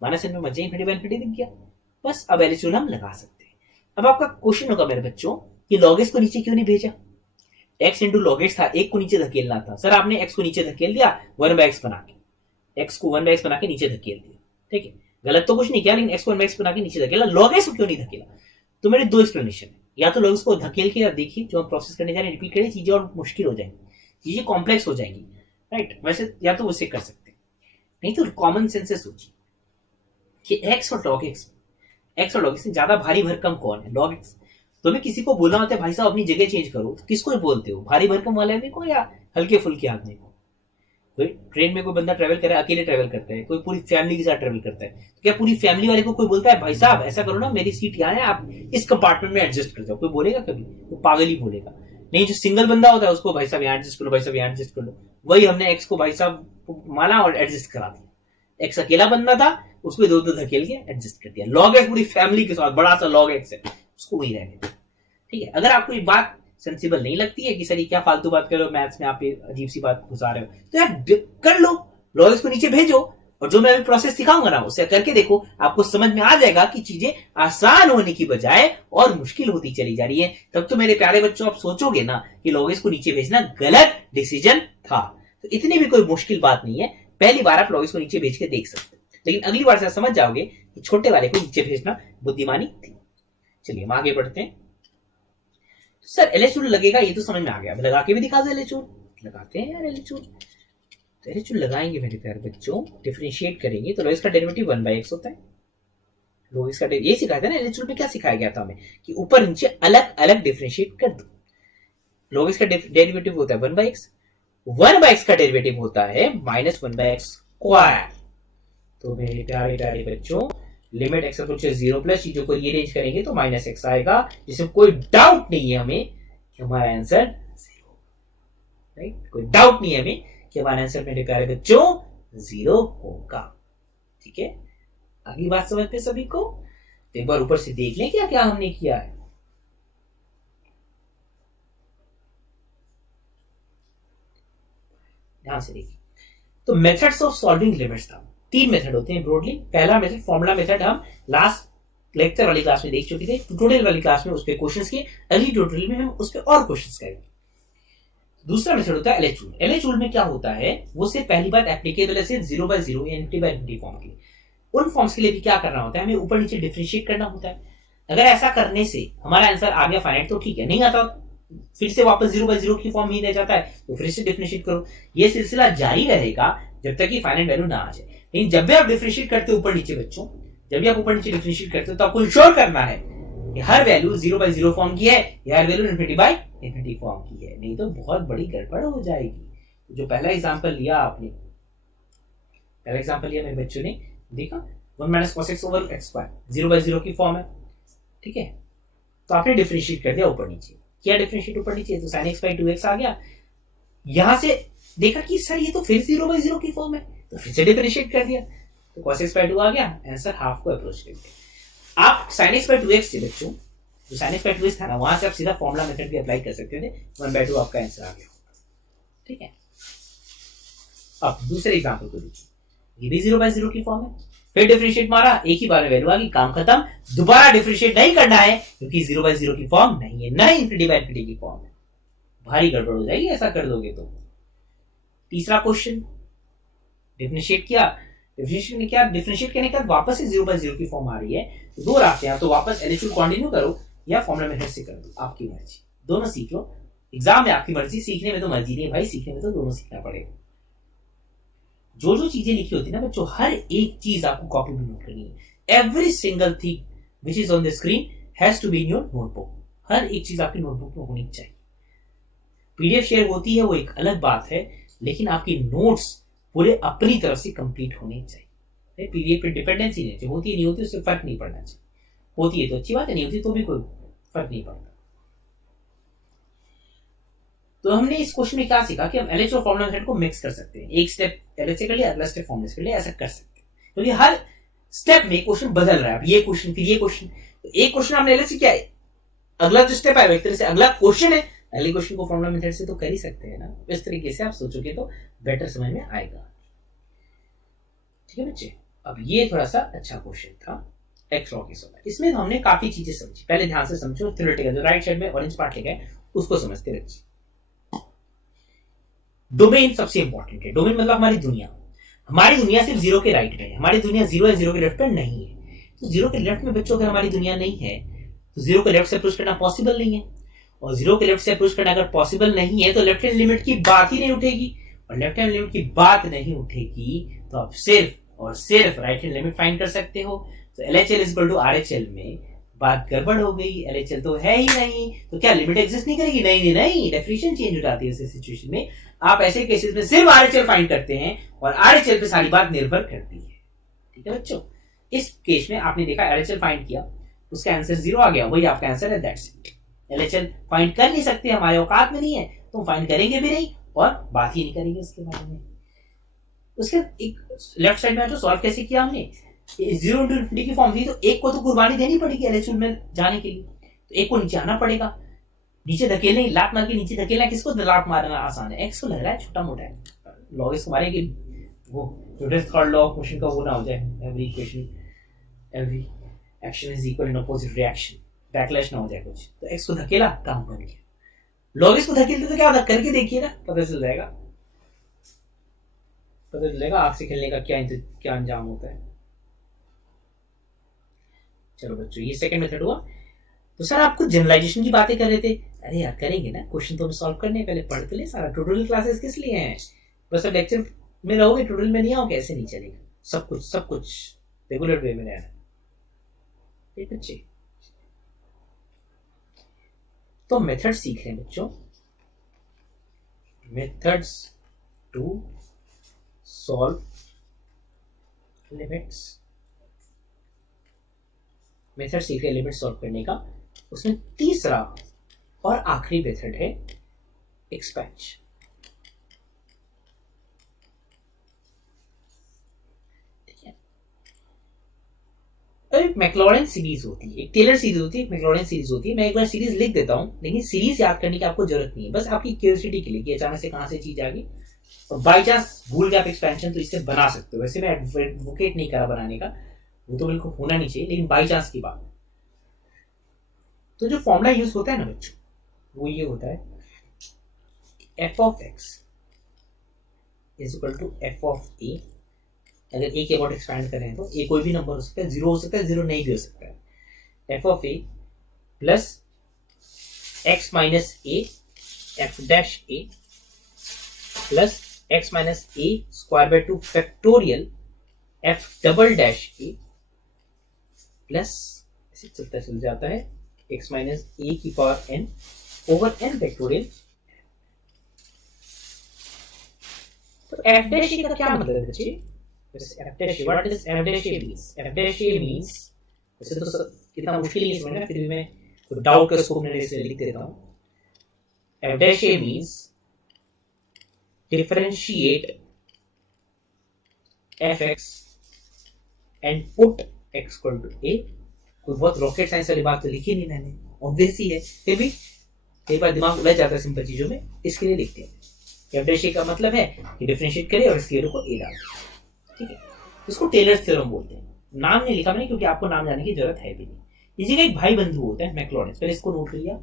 माइनस साइन पे मत जाइए, इनफिनिटी बाय इनफिनिटी दिख गया, बस अब एलएच रूल हम लगा सकते हैं। अब आपका क्वेश्चन होगा मेरे बच्चों कि log x को नीचे क्यों नहीं भेजा, x इंटू log x था, एक को नीचे धकेलना था, सर आपने x को नीचे धकेल दिया 1/x बना के, x को 1/x बना के नीचे धकेल दिया, ठीक है, गलत तो कुछ नहीं किया, लेकिन x को 1/x बना के नीचे धकेला, log x को क्यों नहीं धकेला। तो मेरे दो एक्सप्लेनेशन है, या तो log x को धकेल के देखिए, जो हम प्रोसेस करने जा रहे हैं रिपीट करें, चीजें और मुश्किल हो जाएंगी, चीजें कॉम्प्लेक्स हो जाएंगी, राइट। वैसे या तो उसे कर सकते हैं, नहीं तो कॉमन सेंस से सोचिए कि x और log x से ज्यादा भारी भरकम कौन है, log x। तो मैं किसी को बोलना होता है भाई साहब अपनी जगह चेंज करो, तो किसको बोलते हो, भारी भरकम वाले आदमी को या हल्के फुल्के आदमी को। कोई ट्रेन में कोई बंदा ट्रेवल करे, अकेले ट्रेवल करता है, कोई पूरी फैमिली के साथ ट्रेवल करता है, तो क्या पूरी फैमिली वाले को कोई बोलता है भाई साहब ऐसा करो ना, मेरी सीट यहाँ है, आप इस कंपार्टमेंट में एडजस्ट कर जाओ, कोई बोलेगा कभी, वो पागल ही बोलेगा। नहीं, जो सिंगल बंदा होता है उसको भाई साहब यहाँ एडजस्ट करो, भाई साहब यहाँ एडजस्ट कर लो, वही हमने एक्स को भाई साहब माना और एडजस्ट करा दिया। एक्स अकेला बंदा था, उसको इधर उधर धकेल के एडजस्ट कर दिया। लॉग एक्स पूरी फैमिली के साथ बड़ा सा लॉग एक्स है, उसको वही रहने दिया, ठीक है। अगर आपको ये बात सेंसिबल नहीं लगती है कि सर ये क्या फालतू बात कर रहे हो, मैथ्स में आप ये अजीब सी बात घुसा रहे हो, तो यार कर लो, लॉग एक्स को नीचे भेजो और जो मैं अभी प्रोसेस सिखाऊंगा ना उससे करके देखो, आपको समझ में आ जाएगा कि चीजें आसान होने की बजाय और मुश्किल होती चली जा रही है। तब तो मेरे प्यारे बच्चों आप सोचोगे ना कि लॉग एक्स को नीचे भेजना गलत डिसीजन था, तो इतनी भी कोई मुश्किल बात नहीं है, पहली बार आप लॉग एक्स को नीचे भेज के देख सकते हो, लेकिन अगली बार से समझ जाओगे कि छोटे वाले को नीचे भेजना बुद्धिमानी थी। चलिए हम आगे बढ़ते हैं। सर एलएच रूल लगेगा, ये तो समझ में आ गया, लगा के भी दिखा दो एलएच रूल, लगाते हैं यार एलएच रूल। तो एलएच रूल लगाएंगे मेरे प्यारे बच्चों, डिफरेंशिएट करेंगे तो log x का डेरिवेटिव 1/x होता है। log x का ये सिखाया था ना एलएच रूल में, क्या सिखाया गया था हमें कि ऊपर नीचे अलग अलग डिफरेंशिएट कर दो। log x का डेरिवेटिव होता है 1/x, 1/x का डेरिवेटिव होता है -1/x स्क्वायर। तो मेरे प्यारे प्यारे बच्चों, लिमिट x अप्रोचेस 0 प्लस चीजों को रीअरेंज करेंगे तो -x आएगा, जिसमें कोई डाउट नहीं है हमें कि हमारा आंसर 0, राइट, कोई डाउट नहीं है हमें कि हमारा आंसर मेरे प्यारे बच्चों 0 होगा, ठीक है। अगली बात समझते हैं सभी को, तो एक बार ऊपर से देख लें क्या क्या हमने किया है। ध्यान से देखिए, तो मेथड्स ऑफ सॉल्विंग लिमिट्स था, 3 मेथड होते हैं ब्रॉडली। पहला मेथड फॉर्मूला मेथड हम लास्ट लेक्चर वाली क्लास में देख चुके थे, ट्यूटोरियल वाली क्लास में उस पे क्वेश्चंस किए, अगली ट्यूटोरियल में हम उस पे और क्वेश्चंस करेंगे। दूसरा मेथड होता है एलएच रूल। एलएच रूल में क्या होता है, वो से पहली बात एप्लीकेबल है सिर्फ 0/0 या इनफिनिटी फॉर्म के लिए। उन फॉर्म्स के लिए भी क्या करना होता है, हमें ऊपर नीचे डिफरेंशिएट करना होता है। अगर ऐसा करने से हमारा आंसर आ गया फाइनाइट तो ठीक है, नहीं आता फिर से वापस 0/0 की फॉर्म ही रह जाता है, तो फिर से डिफरेंशिएट करो। ये सिलसिला जारी रहेगा जब तक कि फाइनाइट वैल्यू ना आ जाए। लेकिन जब भी आप डिफरेंशिएट करते हो ऊपर नीचे बच्चों, जब भी आप ऊपर नीचे डिफरेंशिएट करते हो तो आपको इंश्योर करना है कि हर वैल्यू 0/0 फॉर्म की है या हर वैल्यू इनफिनिटी फॉर्म की है, नहीं तो बहुत बड़ी गड़बड़ हो जाएगी। जो पहला एग्जांपल लिया आपने, पहला एग्जांपल लिया मेरे बच्चों ने, देखा 1 - cos x over x square 0/0 की फॉर्म है, ठीक है। तो आपने डिफरेंशिएट कर दिया ऊपर नीचे, क्या डिफरेंशिएट ऊपर नीचे, तो sin x by 2x आ गया। यहां से देखा कि सर ये तो फिर 0/0 की फॉर्म है, तो फिर से डिफरेंशिएट कर दिया, तो cos x by 2 आ गया, आंसर हाफ को अप्रोच कर दिया। आप sin x by 2x से बच्चों, जो sin x by 2x था ना, वहां से आप सीधा फॉर्मूला मेथड भी अप्लाई कर सकते थे, 1/2 आपका आंसर आ गया, ठीक है। अब दूसरे एग्जांपल को देखिए, ये भी 0/0 की फॉर्म है, फिर डिफरेंशिएट मारा, एक ही बार में वैल्यू आ गई, काम खत्म। दोबारा डिफरेंशिएट नहीं करना है क्योंकि 0/0 की फॉर्म नहीं है, नहीं ∞/∞ की फॉर्म है, भारी गड़बड़ हो जाएगी ऐसा कर दोगे तो। तीसरा क्वेश्चन, डिफरेंशिएट किया, डिफरेंशिएट करने के बाद वापस से 0/0 की फॉर्म आ रही है, तो दो रास्ते हैं, तो वापस LHO कंटिन्यू करो या फॉर्मूला मेथड से कर दो, आपकी मर्जी, दोनों सीख लो। एग्जाम में आपकी मर्जी, सीखने में तो मर्जी नहीं भाई, सीखने में तो दोनों सीखना पड़ेगा। जो जो चीजें लिखी होती है ना बच्चों, हर एक चीज आपको कॉपी में नोट करनी है। Every single thing which is on the screen has to be in your notebook, हर एक चीज आपकी नोटबुक में होनी चाहिए। PDF शेयर होती है वो एक अलग बात है, लेकिन आपकी नोट्स पूरे अपनी तरफ से कंप्लीट होने चाहिए। PDF पे डिपेंडेंसी नहीं चाहिए, होती है नहीं होती उससे फर्क नहीं पड़ना चाहिए, होती है तो अच्छी बात है, नहीं होती तो भी कोई फर्क नहीं पड़ता। तो हमने इस क्वेश्चन में क्या सीखा कि हम LHO और फॉर्मूला मेथड को मिक्स कर सकते हैं, एक स्टेप LHO कर लिया, अगला स्टेप फॉर्मूला से कर लिया, ऐसा कर सकते हैं, क्योंकि हर स्टेप में क्वेश्चन बदल रहा है। ये क्वेश्चन फिर ये क्वेश्चन, तो एक क्वेश्चन हमने LHO किया है, अगला जो स्टेप है एक तरह से अगला क्वेश्चन है, अगले क्वेश्चन को फॉर्मूला मेथड से तो कर ही सकते हैं ना। इस तरीके से आप सोचोगे तो बेटर समझ में आएगा। ठीक है बच्चे, अब ये थोड़ा सा अच्छा क्वेश्चन था एक्स रॉ के समय, इसमें हमने काफी चीजें समझी। पहले ध्यान से समझो, थ्योरेटिकल जो राइट साइड में ऑरेंज पार्ट लिखा है उसको समझते रहिए। डोमेन सबसे इंपॉर्टेंट है। डोमेन मतलब हमारी दुनिया, हमारी दुनिया सिर्फ 0 के राइट में है, हमारी दुनिया 0 है, 0 के लेफ्ट पर नहीं है। तो 0 के लेफ्ट में बच्चों अगर हमारी दुनिया नहीं है तो 0 के लेफ्ट से अप्रोच करना पॉसिबल नहीं है, और 0 के लेफ्ट से अप्रोच करना अगर पॉसिबल नहीं है तो लेफ्ट हैंड लिमिट की बात ही नहीं उठेगी, और लेफ्ट हैंड लिमिट की बात नहीं उठेगी तो आप सिर्फ और सिर्फ राइट हैंड लिमिट फाइंड कर सकते हो। तो LHL is equal to RHL में बात गड़बड़ हो गई, LHL तो है ही नहीं, तो क्या लिमिट एग्जिस्ट नहीं करेगी? नहीं नहीं, डेफिनेशन चेंज हो जाती है ऐसे सिचुएशन में। आप ऐसे केसेस में सिर्फ RHL फाइंड करते हैं और RHL पे सारी बात निर्भर करती है। ठीक है बच्चों, इस केस में आपने देखा RHL फाइंड किया, उसका आंसर 0 आ गया, वही आपका आंसर है, दैट्स इट। LHL फाइंड कर नहीं सकते, हमारे औकात में नहीं है, तो फाइंड करेंगे भी नहीं और बात ही नहीं करेंगे उसके बारे में। उसके एक लेफ्ट साइड में जो सॉल्व कैसे किया हमने, 0 into ∞ की फॉर्म थी, तो एक को तो कुर्बानी देनी पड़ेगी LHL में जाने के लिए, तो एक को नीचे आना पड़ेगा, नीचे धकेलने, लात मार के नीचे धकेलना, किसको लात मारना आसान है? एक्स को लग रहा है छोटा मोटा है, लॉग इसको मारेंगे, वो थर्ड लॉ ऑफ मोशन का वो ना हो जाए, every action is equal in opposite reaction, backlash ना हो जाए कुछ, तो एक्स को धकेला, काम बन गया। लॉग इसको धकेलते तो क्या होता, करके देखिए ना, पता चल जाएगा, पता चलेगा आग से खेलने का क्या अंजाम होता है। चलो बच्चों, ये सेकंड मेथड हुआ। तो सर आप कुछ जनरलाइजेशन की बातें कर रहे थे, अरे यार करेंगे ना, क्वेश्चन तो हम सॉल्व करने पहले पढ़ तो ले सारा। ट्यूटोरियल क्लासेस किस लिए हैं? बस अब लेक्चर में रहोगे, ट्यूटोरियल में नहीं आओगे, ऐसे नहीं चलेगा। सब कुछ रेगुलर वे में रहना। ठीक बच्चे, तो मेथड सीख रहे हैं बच्चों, methods to solve limits, method सीख रहे लिमिट सॉल्व करने का। उसमें तीसरा और आखिरी मेथड है एक्सपेंशन। ठीक है, एक मैक्लॉरेन सीरीज होती है, एक टेलर सीरीज होती है, एक मैक्लॉरेन सीरीज होती है। मैं एक बार सीरीज लिख देता हूं, लेकिन सीरीज याद करने की आपको जरूरत नहीं है, बस आपकी क्यूरियोसिटी के लिए कि अचानक से कहां से चीज आ गई, और बाई चांस भूल गए आप एक्सपेंशन, तो इससे बना सकते हो। वैसे मैं एडवोकेट नहीं करा बनाने का, वो तो बिल्कुल होना नहीं चाहिए, लेकिन बाई चांस की बात। तो जो फॉर्मूला यूज होता है ना बच्चों, वो ये होता है f of x is equal to f of a। अगर a के अबाउट एक्सपैंड करें तो a कोई भी नंबर हो सकता है, 0 हो सकता है, 0 नहीं भी हो सकता है। f of a plus x minus a f dash a plus x minus a square by 2 factorial f double dash a plus ऐसे चलता चल जाता है x माइनस a की पावर n ओवर n फैक्टोरियल। तो f डैश a का क्या मतलब है बच्चे? f dash a, what is f dash a means? f dash a means, वैसे तो कितना मुश्किल नहीं समझना, फिर भी मैं तो डाउट का स्कोप में इसे लिख देता हूं। f dash a means differentiate fx and put x equal to a। कोई बहुत रॉकेट साइंस वाली बात तो लिखी नहीं मैंने, ऑब्वियस ही है, फिर भी कई बार दिमाग उलझ जाता है सिंपल चीजों में, इसके लिए लिखते हैं। f डैश a का मतलब है कि डिफरेंशिएट करें और इसकी वैल्यू को a डाल दें। ठीक है, इसको टेलर्स थ्योरम बोलते हैं। नाम नहीं लिखा मैंने क्योंकि आपको नाम जानने की जरूरत है भी नहीं। इसी का एक भाई बंधु होता है मैक्लॉरेंस, पहले इसको नोट कर लिया।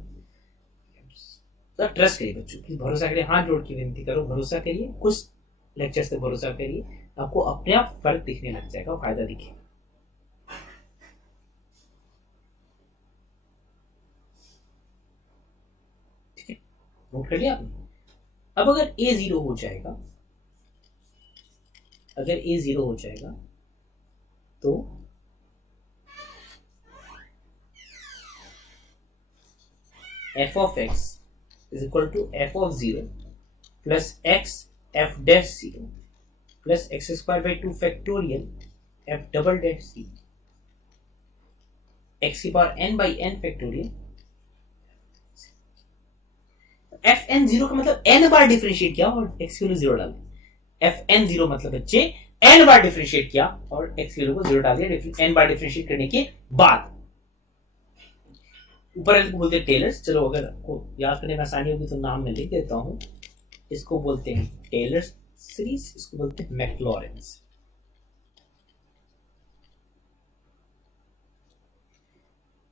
तो ट्रस्ट करिए बच्चों, प्लीज भरोसा करिए, हाथ जोड़ के विनती करो, भरोसा करिए, कुछ लेक्चर से भरोसा करिए, आपको अपने आप फर्क दिखने लग जाएगा, फायदा दिखेगा। ठीक है, नोट कर लिया आपने। अब अगर a 0 हो जाएगा, अगर a 0 हो जाएगा तो f of x is equal to f of 0 plus x f dash 0 plus x square by 2 factorial f double dash 0 x की पावर n by n factorial F N zero का मतलब n बार डिफरेंशिएट किया और x की value 0 डाल दी। F N zero मतलब बच्चे n बार डिफरेंशिएट किया और x की वैल्यू को 0 डाल दिया n बार डिफरेंशिएट करने के बाद। ऊपर को बोलते हैं टेलर्स। चलो अगर आपको याद करने में आसानी होगी तो नाम मैं लिख देता हूं। इसको बोलते हैं टेलर्स सीरीज, इसको बोलते हैं मैक्लॉरेंस।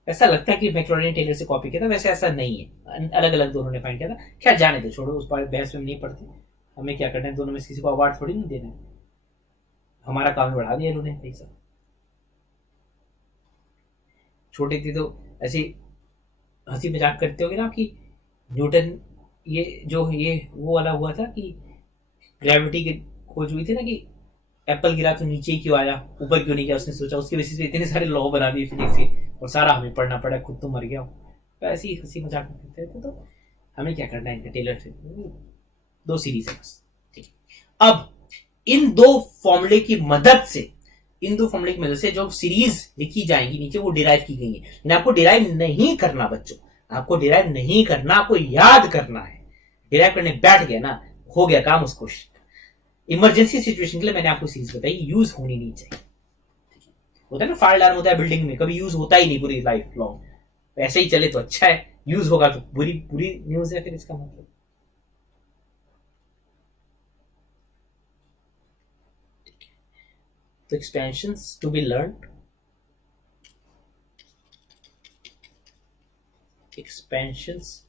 ऐसा लगता है कि मैक्लॉरेन ने टेलर से कॉपी किया था, वैसे ऐसा नहीं है, अलग अलग दोनों ने फाइंड किया था। क्या जाने दो, छोड़ो, उस पर बहस में नहीं पड़ती। हमें क्या करना है, दोनों में से किसी को अवार्ड थोड़ी नहीं देना है। हमारा काम बढ़ा दिया इन्होंने पैसा। छोटे थी तो ऐसी हंसी मजाक करते होगे ना कि न्यूटन ये जो ये वो वाला हुआ था कि ग्रेविटी की खोज हुई थी ना कि एप्पल गिरा तो नीचे ही क्यों आया, ऊपर क्यों नहीं गया। उसने सोचा, उसके बेसिस पे इतने सारे लॉ बना दिए फिजिक्स के और सारा हमें पढ़ना पड़ा, खुद तो मर गया हो। तो ऐसी हंसी मजाक करते थे। तो हमें क्या करना है, टेलर से 2 सीरीज है बस। ठीक है, अब इन 2 फॉर्मूले की मदद से, इन 2 फॉर्मूले की मदद से जो सीरीज लिखी जाएंगी नीचे वो डिराइव की गई है। लेकिन आपको डिराइव नहीं करना बच्चों, आपको डिराइव नहीं करना, आपको याद करना है। डिराइव करने बैठ गया ना, हो गया काम उसको। इमरजेंसी सिचुएशन के लिए मैंने आपको सीरीज बताई, यूज होनी नहीं चाहिए। होता है ना फायर अलार्म होता है बिल्डिंग में, कभी यूज होता ही नहीं पूरी लाइफ लॉन्ग। ऐसे ही चले तो अच्छा है, यूज होगा तो बुरी बुरी न्यूज है फिर इसका मतलब। तो expansions to be learned, expansions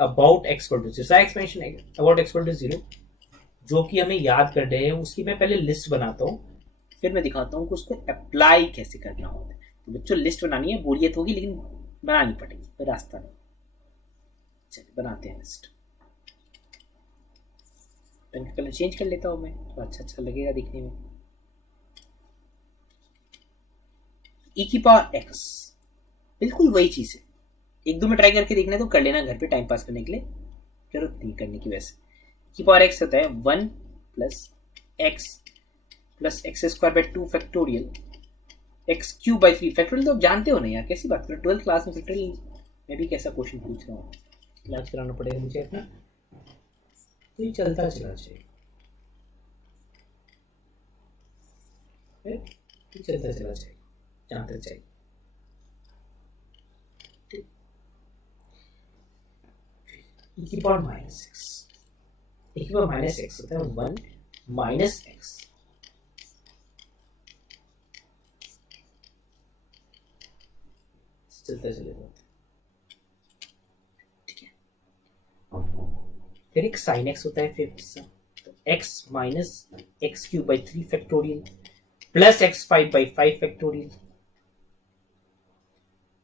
about x equal to 0, सारा एक्सपेंशन है अबाउट x इक्वल टू 0 जो कि हमें याद कर रहे हैं। उसकी मैं पहले लिस्ट बनाता हूँ, फिर मैं दिखाता हूँ कि उसको अप्लाई कैसे करना होता है। तो बच्चों लिस्ट बनानी है, बोरियत होगी लेकिन बनानी पड़ेगी, कोई रास्ता नहीं। चलिए बनाते हैं लिस्ट। पेन का कलर चेंज कर लेता हूँ मैं, तो अच्छा लगेगा दिखने में। e की पावर x बिल्कुल वही चीज है। 1-2 में ट्राई करके देखना है तो कर लेना घर पे टाइम पास करने के लिए, जरूरत नहीं करने की। वैसे e की पावर x होता है 1 plus x square by 2 factorial x cube by 3 factorial. तो आप जानते हो ना यार, कैसी बात करो, 12th क्लास में फैक्टोरियल मैं भी कैसा क्वेश्चन पूछ रहा हूँ। इलाज कराना पड़ेगा मुझे अपना, तो ये चलता चला चाहिए, चलता चला चाहिए, जहाँ तक चाहिए। e की पावर -x, e की पावर -x होता है 1 माइनस x चलते चलेगा। ठीक है, फिर एक sin x होता है, फिर तो x minus x cube by 3 factorial plus x 5 by 5 factorial.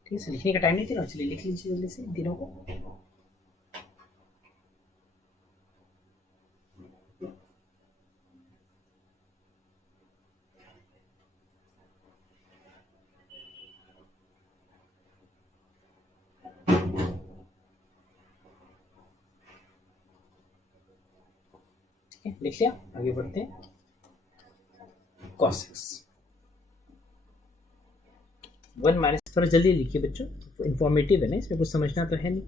ठीक है, लिखने का टाइम नहीं दे रहा, चलिए लिख लीजिए जल्दी से दिनों को। लिख लिया, आगे बढ़ते हैं। cos x 1 माइनस, थोड़ा जल्दी लिखिए बच्चों, इंफॉर्मेटिव है ना, इसमें कुछ समझना तो है नहीं।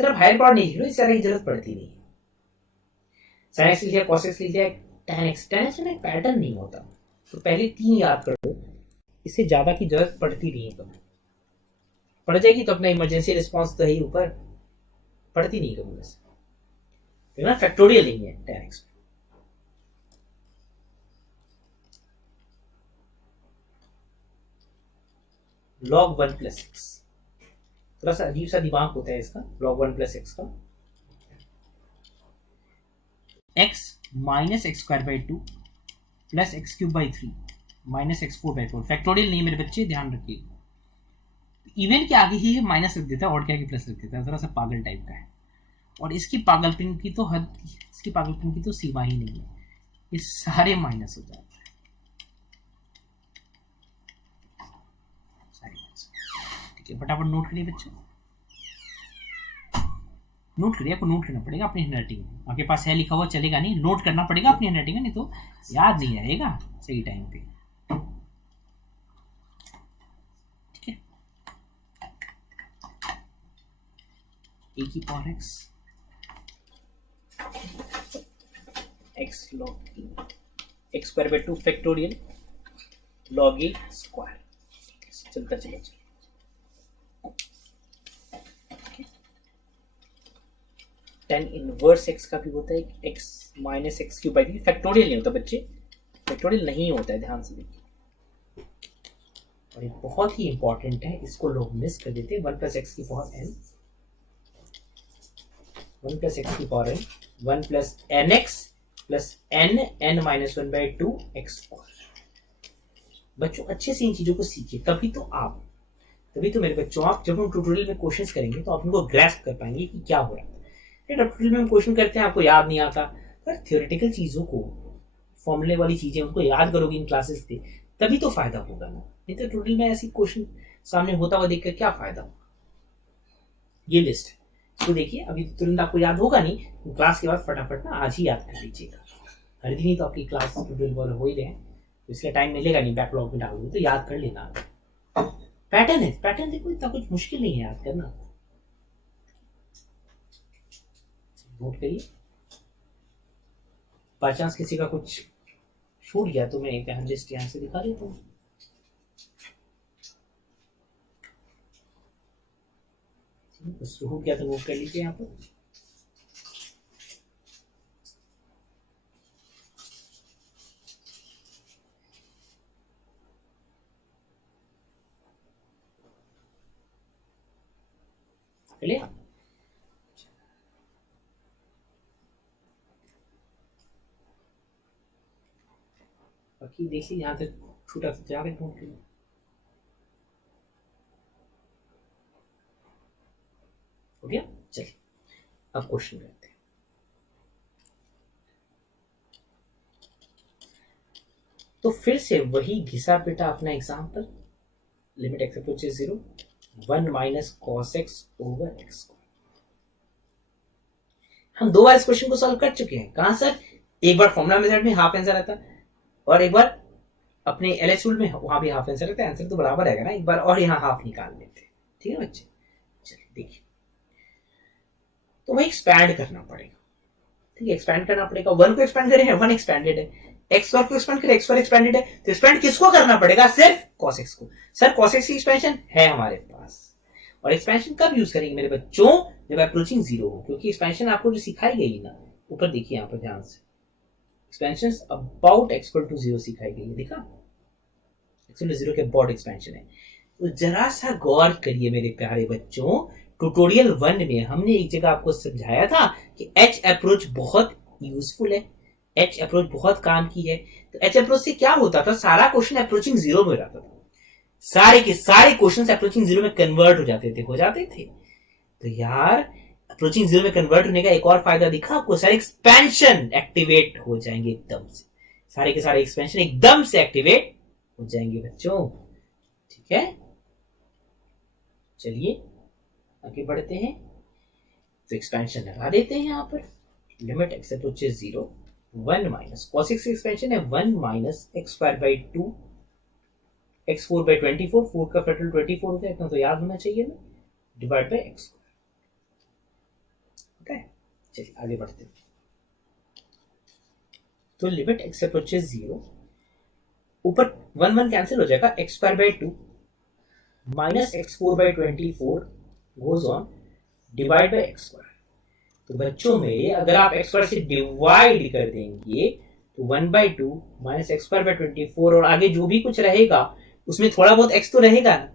सिर्फ हायर पावर नहीं लिख लो, इस तरह की जरूरत पड़ती नहीं। sin x लिख लिया, cos x लिख लिया, tan x में पैटर्न नहीं होता, तो पहले 3 याद कर लो, इससे ज्यादा की जरूरत पड़ती नहीं है। कभी पड़ जाएगी तो अपना इमरजेंसी रिस्पॉन्स तो है ही, ऊपर पड़ती नहीं कभी। बस फैक्टोरियल नहीं है tan x। log 1 plus x. थोड़ा सा अजीब सा दिमाग होता है इसका, log 1 प्लस एक्स का। x minus x square by 2 plus x cube by 3 minus x 4 by 4। Factorial नहीं मेरे बच्चे, ध्यान रखिए। इवन के आगे ही माइनस रख देता है और क्या कि प्लस रख देता है, थोड़ा सा पागल टाइप का है। और इसकी पागलपन की तो हद, इसकी पागलपन की तो सीमा ही नहीं है, ये सारे माइनस हो जाते हैं, सारे माइनस। ठीक है, फटाफट नोट करिए बच्चे, नोट करिए, आपको नोट करना पड़ेगा अपनी हैंडराइटिंग में। आपके पास है लिखा हुआ चलेगा नहीं, नोट करना पड़ेगा अपनी हैंडराइटिंग में, नहीं तो याद नहीं रहेगा सही टाइम पे। ठीक है, ए की power x log x square by 2 factorial log A square. चलता चलो, टेन इनवर्स एक्स का भी होता है, x minus x cube by 3। Factorial नहीं होता बच्चे, फैक्टोरियल नहीं होता है, ध्यान से देखिए। और ये बहुत ही इंपॉर्टेंट है, इसको लोग मिस कर देते हैं। 1 प्लस एक्स की पावर एन, 1 प्लस एक्स की power N, 1 plus N X plus N N minus 1 by 2 X square. बच्चों अच्छे से इन चीजों को सीखिए, तभी तो मेरे बच्चों, आप जब हम ट्यूटोरियल में क्वेश्चंस करेंगे तो आप उनको ग्रैस्प कर पाएंगे कि क्या हो रहा है। ट्यूटोरियल में हम क्वेश्चन करते हैं, आपको याद नहीं आता, पर थियोरेटिकल चीजों को, फॉर्मूले वाली चीजें उनको याद करोगे इन क्लासेस से, तभी तो फायदा होगा ना। नहीं तो ट्यूटोरियल में ऐसी क्वेश्चन सामने होता हुआ देखकर क्या फायदा होगा। ये लिस्ट है, इसको देखिए, अभी तुरंत आपको याद होगा नहीं, तो क्लास के बाद फटाफट ना आज ही याद कर लीजिएगा। हर दिन ही तो आपकी क्लास ट्यूटोरियल वाले हो ही रहे हैं, तो इसलिए टाइम मिलेगा नहीं, बैकलॉग में डालोगे तो याद कर लेना। पैटर्न है, पैटर्न देखो, इतना कुछ मुश्किल नहीं है याद करना। नोट करिए, बाई चांस किसी का कुछ छूट गया तो मैं एक लिस्ट यहां से दिखा देता हूँ। छूट गया तो नोट कर लीजिए यहाँ पर। चलिए, बाकी देखिए यहाँ तक छूटा तो जाके नोट करिए। हो गया, चलिए अब क्वेश्चन करते हैं। तो फिर से वही घिसा पिटा अपना example, limit x approaches 0, 1 minus cos x over x. हम 2 बार इस क्वेश्चन को सॉल्व कर चुके हैं। कहां सर? एक बार फॉर्मुला मेथड में हाफ आंसर आता है, और एक बार अपने एलएच रूल में, वहां भी हाफ आंसर रहता है, आंसर तो बराबर रहेगा ना, एक बार और यहाँ हाफ निकाल लेते हैं। ठीक है बच्चे, चलिए देखिए, तो वही एक्सपैंड करना पड़ेगा। ठीक है, एक्सपैंड करना पड़ेगा। 1 को एक्सपैंड करें, 1 एक्सपैंडेड है, एक्स को एक्सपैंड करें, x एक्सपैंडेड है, तो एक्सपैंड किसको करना पड़ेगा? सिर्फ cos x को। सर cos x की एक्सपेंशन है हमारे पास, और एक्सपेंशन कब यूज करेंगे मेरे बच्चों? जब अप्रोचिंग 0 हो, क्योंकि एक्सपेंशन आपको जो सिखाई गई ना, ऊपर देखिए यहाँ पर ध्यान से, expansion about x equal to 0 सिखाई गई है, देखा? x इक्वल टू 0 के अबाउट एक्सपेंशन है। तो जरा सा गौर करिए मेरे प्यारे बच्चों, ट्यूटोरियल 1 में हमने एक जगह आपको समझाया था कि एच अप्रोच बहुत यूजफुल है, एच अप्रोच बहुत काम की है। तो एच अप्रोच से क्या होता था? सारा क्वेश्चन अप्रोचिंग 0 में हो जाता था, सारे के सारे क्वेश्चन अप्रोचिंग 0 में कन्वर्ट हो जाते थे। तो यार अप्रोचिंग 0 में कन्वर्ट होने का एक और फायदा दिखा आपको, सारे एक्सपेंशन एक्टिवेट हो जाएंगे एकदम से, सारे के सारे एक्सपेंशन एकदम से एक्टिवेट हो जाएंगे बच्चों। ठीक है, चलिए आगे बढ़ते हैं। तो एक्सपेंशन लगा देते हैं यहाँ पर, limit x approaches 0, 1 minus cos x expansion है 1 minus x square by 2 x 4 by 24, 4 का फैक्टर 24 होता है, इतना तो याद होना चाहिए ना, डिवाइड बाई एक्स। ओके, चलिए आगे बढ़ते हैं। तो लिमिट एक्स अप्रोचेस 0, ऊपर 1 1 कैंसिल हो जाएगा, x square by 2 minus x 4 by 24 goes on divide by x square. तो बच्चों में अगर आप एक्स स्क्वायर से डिवाइड कर देंगे तो 1/2 माइनस एक्स स्क्वायर बाई 24, और आगे जो भी कुछ रहेगा उसमें थोड़ा बहुत एक्स तो रहेगा ना,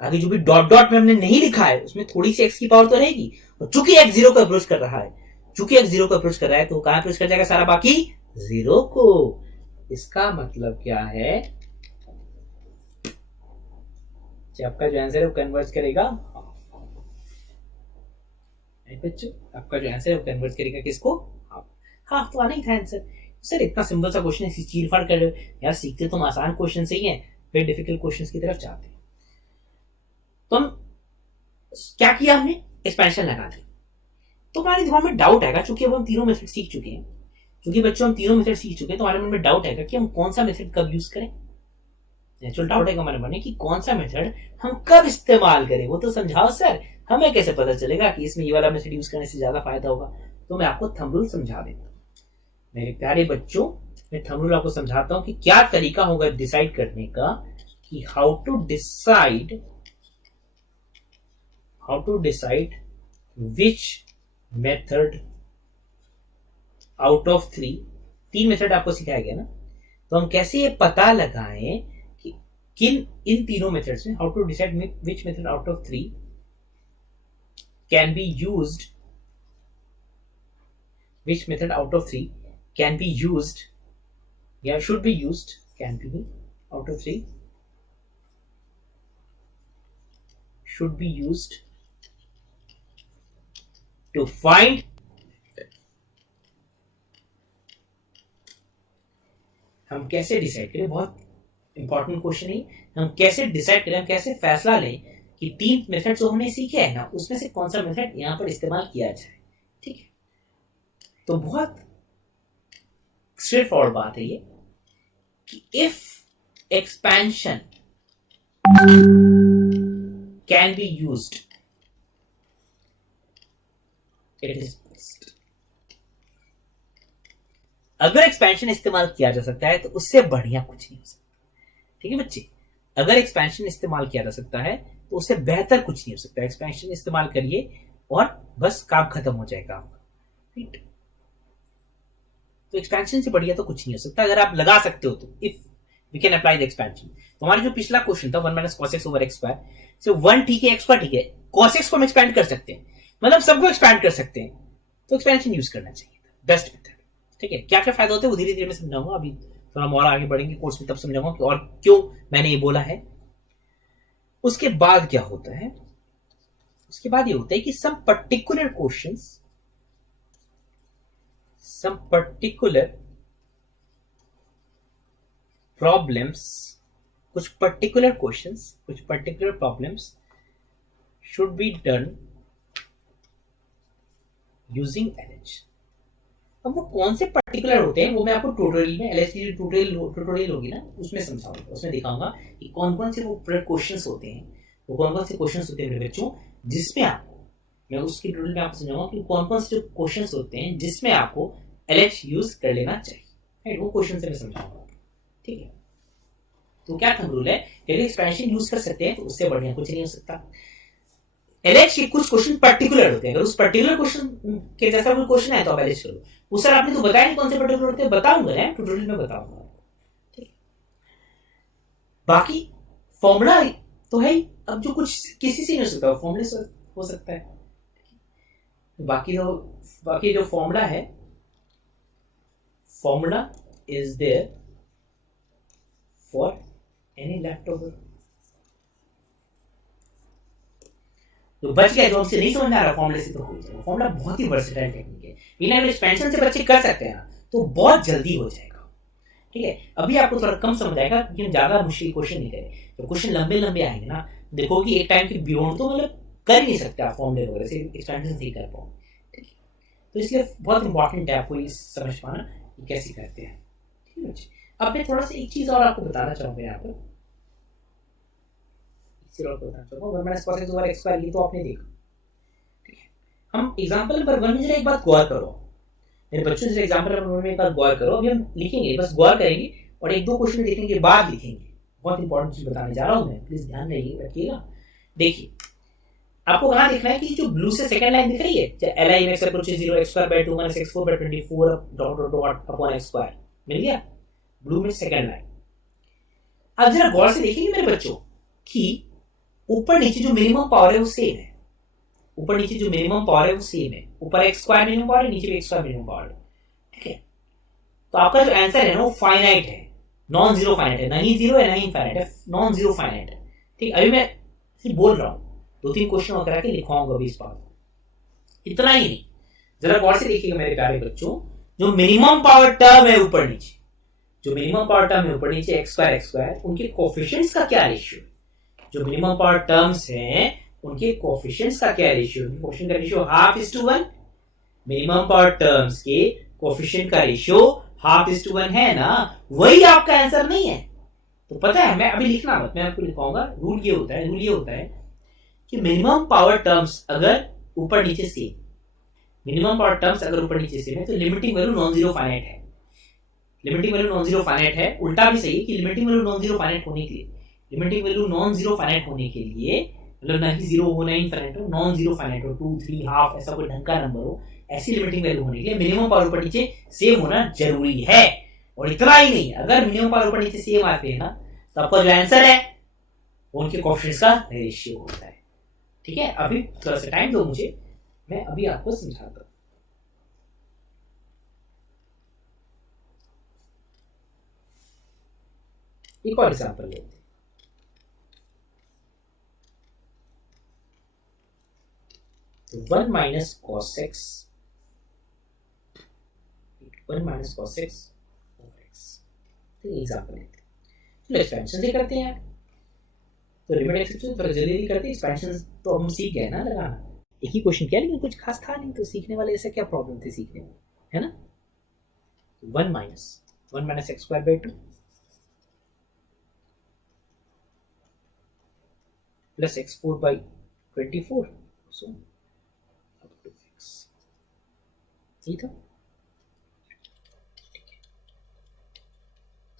आगे जो भी डॉट डॉट में हमने नहीं लिखा है उसमें थोड़ी सी एक्स की पावर तो रहेगी, और चूंकि एक्स जीरो को अप्रोच कर रहा है, चूंकि एक्स जीरो को अप्रोच कर रहा है तो कहां अप्रोच कर जाएगा सारा बाकी जीरो को। इसका मतलब क्या है कि आपका जो आंसर है वो कन्वर्ज करेगा, बच्चों आपका जो आंसर है वो कन्वर्ट करेगा किसको, हाफ तो आना ही था आंसर। सर इतना सिंपल सा क्वेश्चन है, चीर फाड़ कर यार, सीखते तुम आसान क्वेश्चन से ही है, फिर डिफिकल्ट क्वेश्चन की तरफ जाते हैं। तो हम क्या किया, हमने एक्सपेंशन लगा दी। तो हमारे दिमाग में डाउट आएगा, चूंकि अब हम तीनों मेथड सीख चुके हैं, क्योंकि बच्चों हम तीनों मेथड सीख चुके हैं, तो हमारे मन में डाउट आएगा कि हम कौन सा मेथड कब यूज करें। नेचुरल डाउट है हमारे मन में कि कौन सा मेथड हम कब इस्तेमाल करें, वो तो समझाओ सर, हमें कैसे पता चलेगा कि इसमें ये वाला मेथड यूज करने से ज्यादा फायदा होगा। तो मैं आपको थंब रूल समझा देता हूँ मेरे प्यारे बच्चों, मैं थंब रूल आपको समझाता हूँ कि क्या तरीका होगा डिसाइड करने का कि how to decide which method out of 3, 3 method आपको सिखाया गया ना, तो हम कैसे ये पता लगाएं कि इन तीनों मेथड्स में, how to decide which method out of 3 can be used, which method out of 3 can be used, should be used, can be out of 3 should be used to find हम कैसे डिसाइड करें, बहुत important question है, हम कैसे decide करें, हम कैसे फैसला लें कि 3 मेथड जो हमने सीखे हैं ना उसमें से कौन सा मेथड यहां पर इस्तेमाल किया जाए। ठीक है, तो बहुत स्ट्रेट फॉरवर्ड बात है ये कि if expansion can be used it is best. अगर एक्सपेंशन इस्तेमाल किया जा सकता है तो उससे बढ़िया कुछ नहीं हो सकता। ठीक है बच्चे, अगर एक्सपेंशन इस्तेमाल किया जा सकता है तो उससे बेहतर कुछ नहीं हो सकता। एक्सपेंशन इस्तेमाल करिए और बस काम खत्म हो जाएगा आपका। राइट, तो एक्सपेंशन से बढ़िया तो कुछ नहीं हो सकता अगर आप लगा सकते हो तो। If we can apply the expansion, तो हमारा जो पिछला क्वेश्चन था 1 minus cos x over x square, so 1 ठीक है, x स्क्वायर ठीक है, cos x को हम एक्सपेंड कर सकते हैं, मतलब सबको एक्सपेंड कर सकते हैं, तो एक्सपेंशन यूज करना चाहिए था, बेस्ट मेथड। ठीक है, क्या क्या फायदा होते हैं वो धीरे धीरे मैं समझाऊंगा, अभी थोड़ा और आगे बढ़ेंगे कोर्स में तब समझाऊंगा कि और क्यों मैंने ये बोला है। उसके बाद क्या होता है, उसके बाद ये होता है कि सम पर्टिकुलर प्रॉब्लम्स, कुछ पर्टिकुलर क्वेश्चंस, कुछ particular problems should be done using LH। अब वो कौन से पर्टिकुलर होते हैं वो मैं आपको ट्यूटोरियल में, LH की ट्यूटोरियल होगी ना उसमें समझाऊंगा, उसमें दिखाऊंगा कि कौन कौन से वो क्वेश्चंस होते हैं, वो कौन कौन से क्वेश्चंस होते हैं मेरे बच्चों, जिसमें आपको, मैं उसकी ट्यूटोरियल में आपको समझाऊंगा कि कौन कौन से क्वेश्चंस होते हैं जिसमें आपको LH यूज कर लेना चाहिए। राइट, वो क्वेश्चन से मैं समझाऊंगा। ठीक है, तो क्या थंब रूल है, यदि एक्सपेंशन यूज कर सकते हैं तो उससे बढ़िया कुछ नहीं हो सकता। LH के कुछ क्वेश्चन पर्टिकुलर होते हैं, अगर उस पर्टिकुलर क्वेश्चन के जैसा कोई क्वेश्चन है तो आप LH करो। वो सर आपने तो बताया नहीं कौन से पर्टिकुलर होते हैं, बताऊंगा ना ट्यूटोरियल में बताऊंगा। ठीक, बाकी फॉर्मूला तो है ही, अब जो कुछ किसी से नहीं हो सकता फॉर्मूले से हो सकता है। बाकी जो फॉर्मूला है, formula is there for any left over. तो बच गया, जो हमसे नहीं समझ में आ रहा फॉर्मूले से तो हो जाएगा। फॉर्मूला बहुत ही वर्सेटाइल टेक्निक है, इन्हें एक्सपेंशन से बच्चे कर सकते हैं ना तो बहुत जल्दी हो जाएगा। ठीक है, अभी आपको थोड़ा कम समझ आएगा क्योंकि ज्यादा मुश्किल क्वेश्चन नहीं करें, तो क्वेश्चन लंबे लंबे आएंगे ना, देखो कि एक टाइम के बियॉन्ड तो मतलब कर ही नहीं सकते आप फॉर्मूले वगैरह से एक्सपेंशन नहीं कर पाओ। ठीक है, तो इसलिए बहुत इंपॉर्टेंट है आपको ये समझ पाना कि कैसे करते हैं। ठीक है, अब मैं थोड़ा सा एक चीज और आपको बताना चाहूंगा यहाँ पर, ये तो आपने देखा। ठीक है, हम एग्जांपल नंबर 1 में जरा एक बात गौर करो मेरे बच्चों, जरा एग्जांपल नंबर 1 में एक बार गौर करो। अभी हम लिखेंगे, बस गौर करेंगे और एक दो क्वेश्चन देखने के बाद लिखेंगे। बहुत इंपॉर्टेंट चीज बताने जा रहा हूं मैं, प्लीज ध्यान रखिएगा। देखिए, आपको कहां देखना है कि जो ब्लू से सेकंड लाइन दिख रही है, li x approaches 0 x square by 2 minus x4 by 24 dot upon x square, मिल गया ब्लू में सेकंड लाइन। अब जरा गौर से देखेंगे मेरे बच्चों कि ऊपर नीचे जो मिनिमम पावर है वो सेम है, ऊपर नीचे जो मिनिमम पावर है वो सेम है, ऊपर एक्स स्क्वायर मिनिमम पावर है, नीचे भी एक्स स्क्वायर मिनिमम पावर है, ठीक है। तो आपका जो आंसर है ना वो फाइनाइट है, नॉन जीरो फाइनाइट है, ना ही जीरो है ना ही इनफाइनाइट है, नॉन जीरो फाइनाइट है, ठीक। अभी मैं सिर्फ बोल रहा हूँ, 2-3 क्वेश्चन और करा के लिखवाऊंगा अभी इस बात को, इतना ही नहीं। जरा गौर से देखिएगा मेरे प्यारे बच्चों, जो मिनिमम पावर टर्म है ऊपर नीचे, जो मिनिमम पावर टर्म है ऊपर नीचे एक्स स्क्वायर, उनके कोफिशिएंट्स का क्या रेशियो, जो मिनिमम पावर टर्म्स हैं उनके कोफिशिएंट्स का क्या रेशियो, कोफिशिएंट का रेशियो 1/2:1, मिनिमम पावर टर्म्स के कोफिशिएंट का रेशियो 1/2:1 है ना, वही आपका आंसर नहीं है। तो पता है, मैं अभी लिखना मत, मैं आपको लिखवाऊंगा। रूल ये होता है कि मिनिमम पावर टर्म्स अगर ऊपर नीचे सेम, मिनिमम पावर टर्म्स अगर ऊपर नीचे सेम है तो limiting value non zero finite है, limiting value non zero finite है। उल्टा भी सही है कि limiting value non zero finite होने के लिए, limiting value non zero finite होने के लिए, मतलब ना ही जीरो हो ना ही इनफाइनाइट हो, नॉन जीरो फाइनाइट हो, 2, 3, हाफ, ऐसा कोई ढंग का नंबर हो, ऐसी लिमिटिंग वैल्यू होने के लिए मिनिमम पावर ऊपर नीचे सेम होना जरूरी है। और इतना ही नहीं, अगर मिनिमम पावर ऊपर नीचे सेम आते हैं ना तो आपका जो आंसर है उनके कोएफिशिएंट्स का रेशियो होता है, ठीक है। अभी थोड़ा सा टाइम दो मुझे, मैं अभी आपको समझाता हूं। एक और एग्जांपल लेते हैं। तो 1 minus cos x, 1 minus cos x over x, तो एग्जांपल लेते हैं। चलो एक्सपेंशन से करते हैं। तो लिमिट एक्सेप्शन थोड़ा जल्दी करते हैं, एक्सपेंशन तो हम सीख गए ना लगाना, एक ही क्वेश्चन किया लेकिन कुछ खास था नहीं, तो सीखने वाले ऐसा क्या प्रॉब्लम थी सीखने में, है ना। 1 minus x square by 2 plus x4 by 24, सो अब 2x, ठीक है।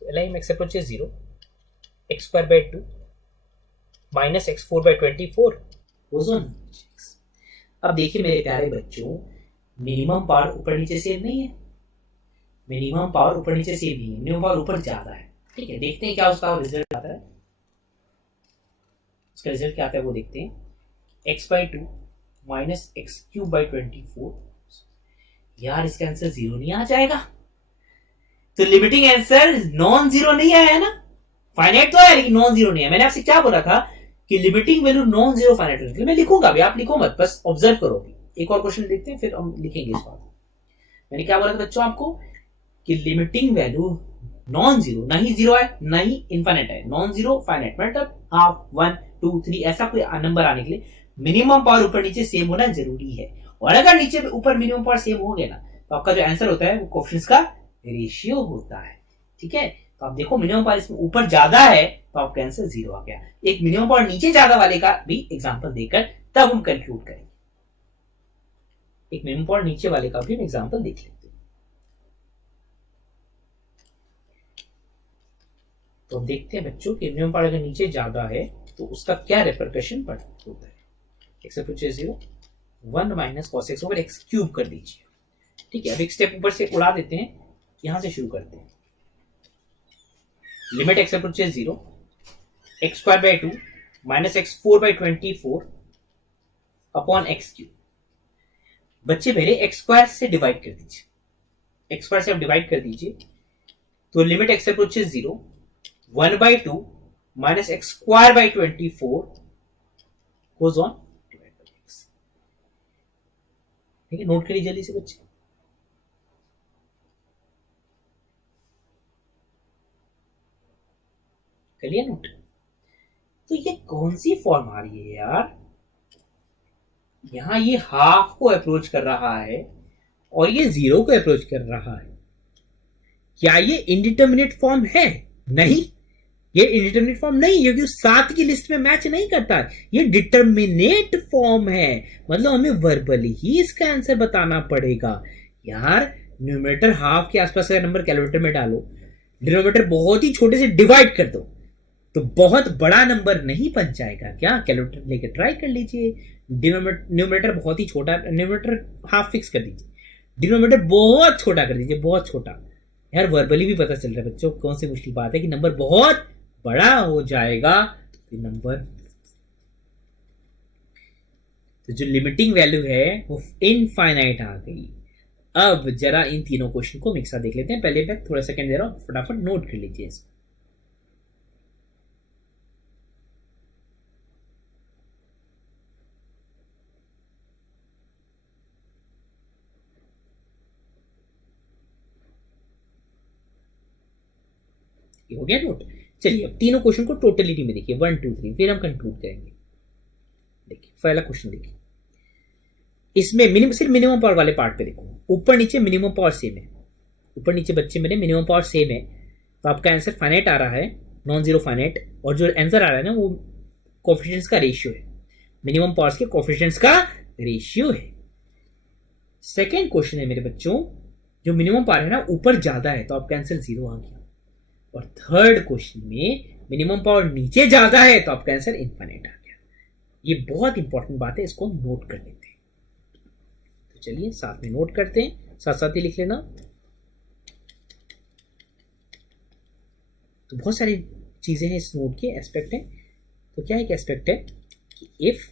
तो LIM x अप्रोच है 0, x square by 2 minus x4 by 24 ozone. अब देखिए मेरे प्यारे बच्चों, मिनिमम पावर ऊपर नीचे सेम नहीं है, मिनिमम पावर ऊपर नीचे सेम नहीं है, मिनिमम पावर ऊपर ज्यादा है, ठीक है। देखते हैं क्या उसका रिजल्ट आता है, उसका रिजल्ट क्या आता है वो देखते हैं। x by 2 minus x cube by 24, यार इसका आंसर 0 नहीं आ जाएगा, तो लिमिटिंग आंसर नॉन जीरो नहीं आया है ना, फाइनाइट तो आया लेकिन नॉन जीरो नहीं है। मैंने आपसे क्या बोला था कि limiting value non zero finite होती है, मैं लिखूंगा अभी, आप लिखो मत, बस ऑब्जर्व करो। अभी एक और क्वेश्चन देखते हैं फिर हम लिखेंगे इस बात। मैंने क्या बोला था बच्चों आपको कि लिमिटिंग वैल्यू नॉन जीरो, ना ही जीरो है ना ही इनफाइनाइट है, नॉन जीरो फाइनाइट, मतलब हाफ, 1, 2, 3 ऐसा कोई नंबर आने के लिए मिनिमम पावर ऊपर नीचे सेम होना जरूरी है। और अगर नीचे ऊपर मिनिमम पावर सेम हो गया ना तो आपका जो आंसर होता है वो कोएफिशिएंट्स का रेशियो होता है, ठीक है। तो आप देखो मिनिमम पावर इसमें ऊपर ज्यादा है तो आपका आंसर 0 आ गया। एक मिनिमम पावर नीचे ज्यादा वाले का भी एग्जांपल देकर तब हम कंक्लूड करेंगे, एक मिनिमम पावर नीचे वाले का भी हम एग्जांपल देख लेते हैं। तो देखते हैं बच्चों कि मिनिमम पावर अगर नीचे ज्यादा है तो उसका क्या रिपरकशन होता है। X approach 0, 1 minus cos x over x cube कर दीजिए, ठीक है। अब एक स्टेप ऊपर से उड़ा देते हैं, यहां से शुरू करते हैं। Limit x approach 0, x square by 2 minus x4 by 24 upon x cube. बच्चे मेरे एक्स स्क्वायर से डिवाइड कर दीजिए, एक्स स्क्वायर से आप डिवाइड कर दीजिए, तो limit x approach 0, 1 by 2 minus x square by 24 goes on divide by x, ठीक है। नोट करिए जल्दी से बच्चे, करिए नोट। तो ये कौन सी फॉर्म आ रही है यार, यहां ये हाफ को अप्रोच कर रहा है और ये 0 को अप्रोच कर रहा है। क्या ये इनडिटर्मिनेट फॉर्म है? नहीं, ये इनडिटर्मिनेट फॉर्म नहीं, क्योंकि 7 की लिस्ट में मैच नहीं करता। ये डिटर्मिनेट फॉर्म है, मतलब हमें वर्बली ही इसका आंसर बताना पड़ेगा। यार न्यूमरेटर हाफ के आसपास का नंबर कैलकुलेटर में डालो, डिनोमिनेटर बहुत ही छोटे से डिवाइड कर दो तो बहुत बड़ा नंबर नहीं बन जाएगा क्या? कैलकुलेटर लेके ट्राई कर लीजिए। न्यूमरेटर बहुत ही छोटा, न्यूमरेटर हाफ फिक्स कर दीजिए, डिनोमिनेटर बहुत छोटा कर दीजिए, बहुत छोटा। यार वर्बली भी पता चल रहा है बच्चों कौन सी मुश्किल बात है कि नंबर बहुत बड़ा हो जाएगा, तो नंबर तो जो लिमिटिंग वैल्यू है वो इनफाइनाइट आ गई। अब जरा इन तीनों क्वेश्चन को मिक्सा देख लेते हैं। पहले मैं थोड़ा सेकंड दे रहा हूं, फटाफट नोट कर लीजिए इसको। हो गया नोट। चलिए अब तीनों क्वेश्चन को टोटलिटी में देखिए, 1 2 3, फिर हम कंक्लूड करेंगे। देखिए पहला क्वेश्चन देखिए, इसमें मिनिमम, सिर्फ मिनिमम पावर वाले पार्ट पे देखो, ऊपर नीचे मिनिमम पावर सेम है। ऊपर नीचे बच्चे मेरे मिनिमम पावर सेम है, तो आपका आंसर फाइनाइट आ रहा है, नॉन जीरो फाइनाइट। और जो आंसर आ रहा है ना वो कोफिशिएंट्स का रेशियो है, मिनिमम पावर्स के कोफिशिएंट्स का रेशियो है। सेकेंड क्वेश्चन है मेरे बच्चों, जो मिनिमम पावर है ना ऊपर ज्यादा है, तो आपका आंसर 0 आ गया। और थर्ड क्वेश्चन में मिनिमम पावर नीचे ज्यादा है, तो आपका आंसर इनफाइनाइट आ गया। ये बहुत इंपॉर्टेंट बात है, इसको नोट कर लेते हैं। तो चलिए साथ में नोट करते हैं, साथ साथ ही लिख लेना। तो बहुत सारी चीजें हैं इस नोट के, एस्पेक्ट है। तो क्या एक एस्पेक्ट है कि if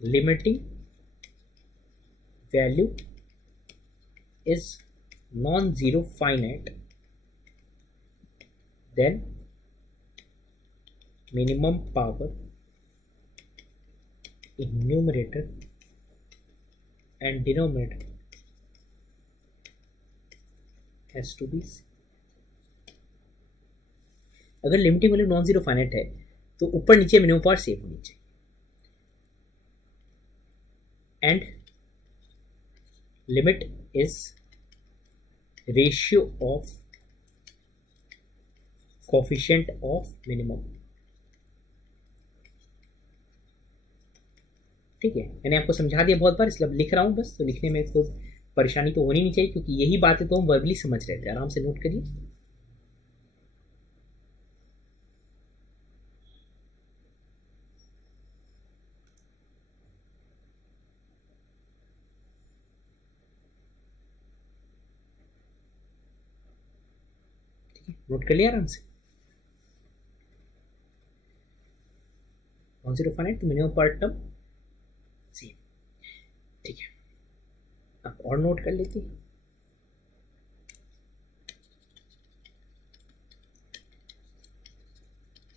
limiting value is non-zero finite, then minimum power in numerator and denominator has to be same. अगर limiting value non zero finite है तो ऊपर नीचे मिनिमम पावर सेम होनी चाहिए, and limit is ratio of coefficient of minimum. ठीक है, मैंने आपको समझा दिया बहुत बार, इसलिए अब लिख रहा हूं बस। तो लिखने में कोई परेशानी तो होनी नहीं चाहिए, क्योंकि यही बातें तो हम वर्बली समझ रहे थे। आराम से नोट करिए। नोट कर लिया आराम से। नॉन जीरो फाइनाइट तो मिनिमम पावर टर्म सेम। ठीक है, अब और नोट कर लेते हैं।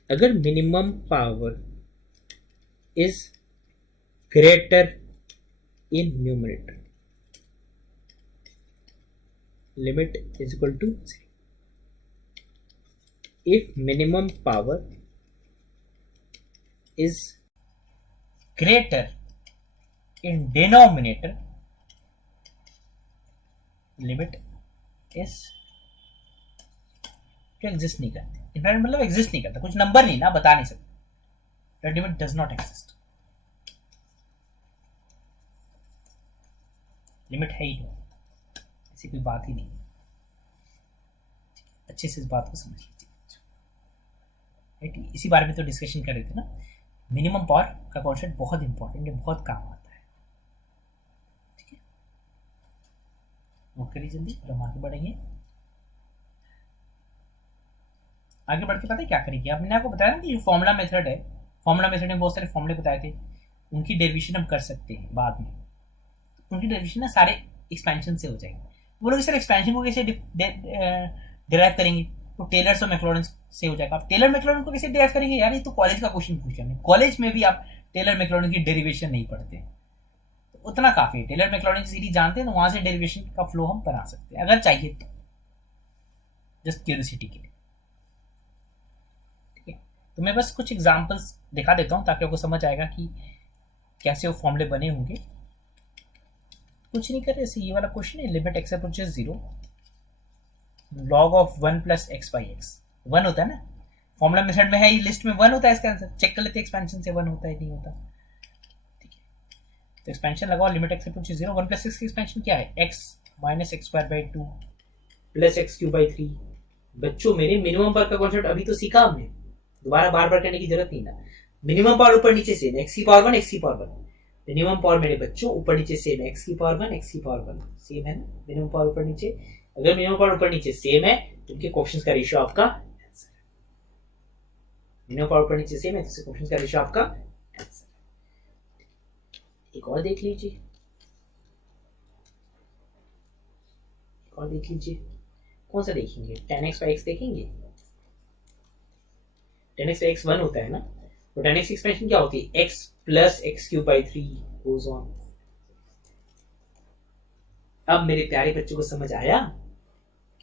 अगर minimum power is greater in numerator, limit is equal to 0। if minimum power is greater in denominator, limit is क्या एग्जिस्ट नहीं करती। इनफैक्ट मतलब एग्जिस्ट नहीं करता, कुछ नंबर नहीं ना, बता नहीं सकते। That limit does not exist, limit है ही नहीं, ऐसी कोई बात ही नहीं। अच्छे से इस बात को समझ लीजिए। इसी बारे में तो डिस्कशन कर रहे थे ना। मिनिमम पावर का कॉन्सेप्ट बहुत इंपॉर्टेंट है, बहुत काम आता है। ठीक है, नोट करिए जल्दी, फिर हम आगे बढ़ेंगे। आगे बढ़ के पता है क्या करेंगे, अब मैंने आपको बताया ना कि जो फॉर्मूला मेथड है, फॉर्मूला मेथड में बहुत सारे फॉर्मूले बताए थे, उनकी डेरिवेशन हम कर सकते हैं बाद में। तो उनकी डेरिवेशन ना सारे एक्सपेंशन से हो जाएंगे। बोलोगे सर एक्सपेंशन को कैसे डिराइव करेंगे, तो टेलर्स और मैक्लॉरेंस से हो जाएगा। आप टेलर मैक्लॉरेंस को कैसे डिराइव करेंगे यार, ये तो कॉलेज का क्वेश्चन पूछ रहे हैं। कॉलेज में भी आप टेलर मैक्लॉरेंस की डेरिवेशन नहीं पढ़ते, तो उतना काफी है। टेलर मैक्लॉरेंस की सीरीज जानते हैं तो वहां से डेरिवेशन का फ्लो हम बना सकते हैं अगर चाहिए तो, जस्ट क्यूरियोसिटी के लिए। ठीक है, तो मैं बस कुछ एग्जांपल्स दिखा देता हूं ताकि आपको समझ आएगा कि कैसे वो फॉर्मूले बने होंगे। कुछ नहीं कर रहे, ये वाला क्वेश्चन है, limit x approaches 0, log of 1 plus x by x. 1 होता है ना, फॉर्मूला मेथड में है, ये लिस्ट में 1 होता है। इसका आंसर चेक कर लेते हैं, एक्सपेंशन से 1 होता है नहीं होता। ठीक है, तो एक्सपेंशन लगाओ, limit x approaches 0, 1 plus X की एक्सपेंशन क्या है, x minus x square by 2 plus x cube by 3। बच्चों मेरे मिनिमम पावर का कॉन्सेप्ट अभी तो सीखा हमने, दोबारा बार बार करने की जरूरत नहीं ना। मिनिमम पावर ऊपर नीचे सेम, एक्स की पावर 1 एक्स की पावर 1। मिनिमम पावर मेरे बच्चों ऊपर नीचे सेम है, एक्स की पावर 1 एक्स की पावर 1 सेम है ना। मिनिमम पावर ऊपर नीचे, अगर मिनिमम पावर ऊपर नीचे सेम है तो उनके कोएफिशिएंट्स का रेशियो आपका आंसर। मिनिमम पावर ऊपर नीचे सेम है तो कोएफिशिएंट्स का रेशियो आपका आंसर। एक और देख लीजिए, एक और देख लीजिए, कौन सा देखेंगे? 10x/x देखेंगे। 10x/x 1 होता है ना, तो 10x एक्सपेंशन क्या होती है? x plus x³ goes on। अब मेरे प्यारे बच्चों को समझ आया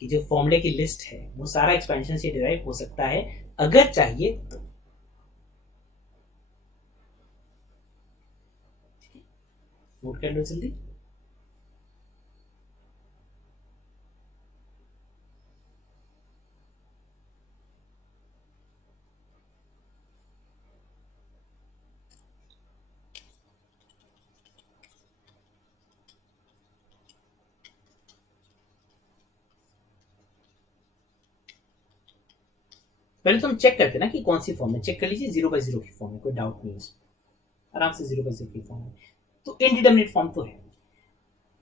कि जो फॉर्मूले की लिस्ट है वो सारा एक्सपेंशन से डिराइव हो सकता है अगर चाहिए तो। नोट कर लो जल्दी। पहले तो हम चेक करते ना कि कौन सी फॉर्म है। चेक कर लीजिए, 0/0 की फॉर्म है, कोई डाउट नहीं है, आराम से 0/0 की फॉर्म है, तो इनडिटरमिनेट फॉर्म तो है।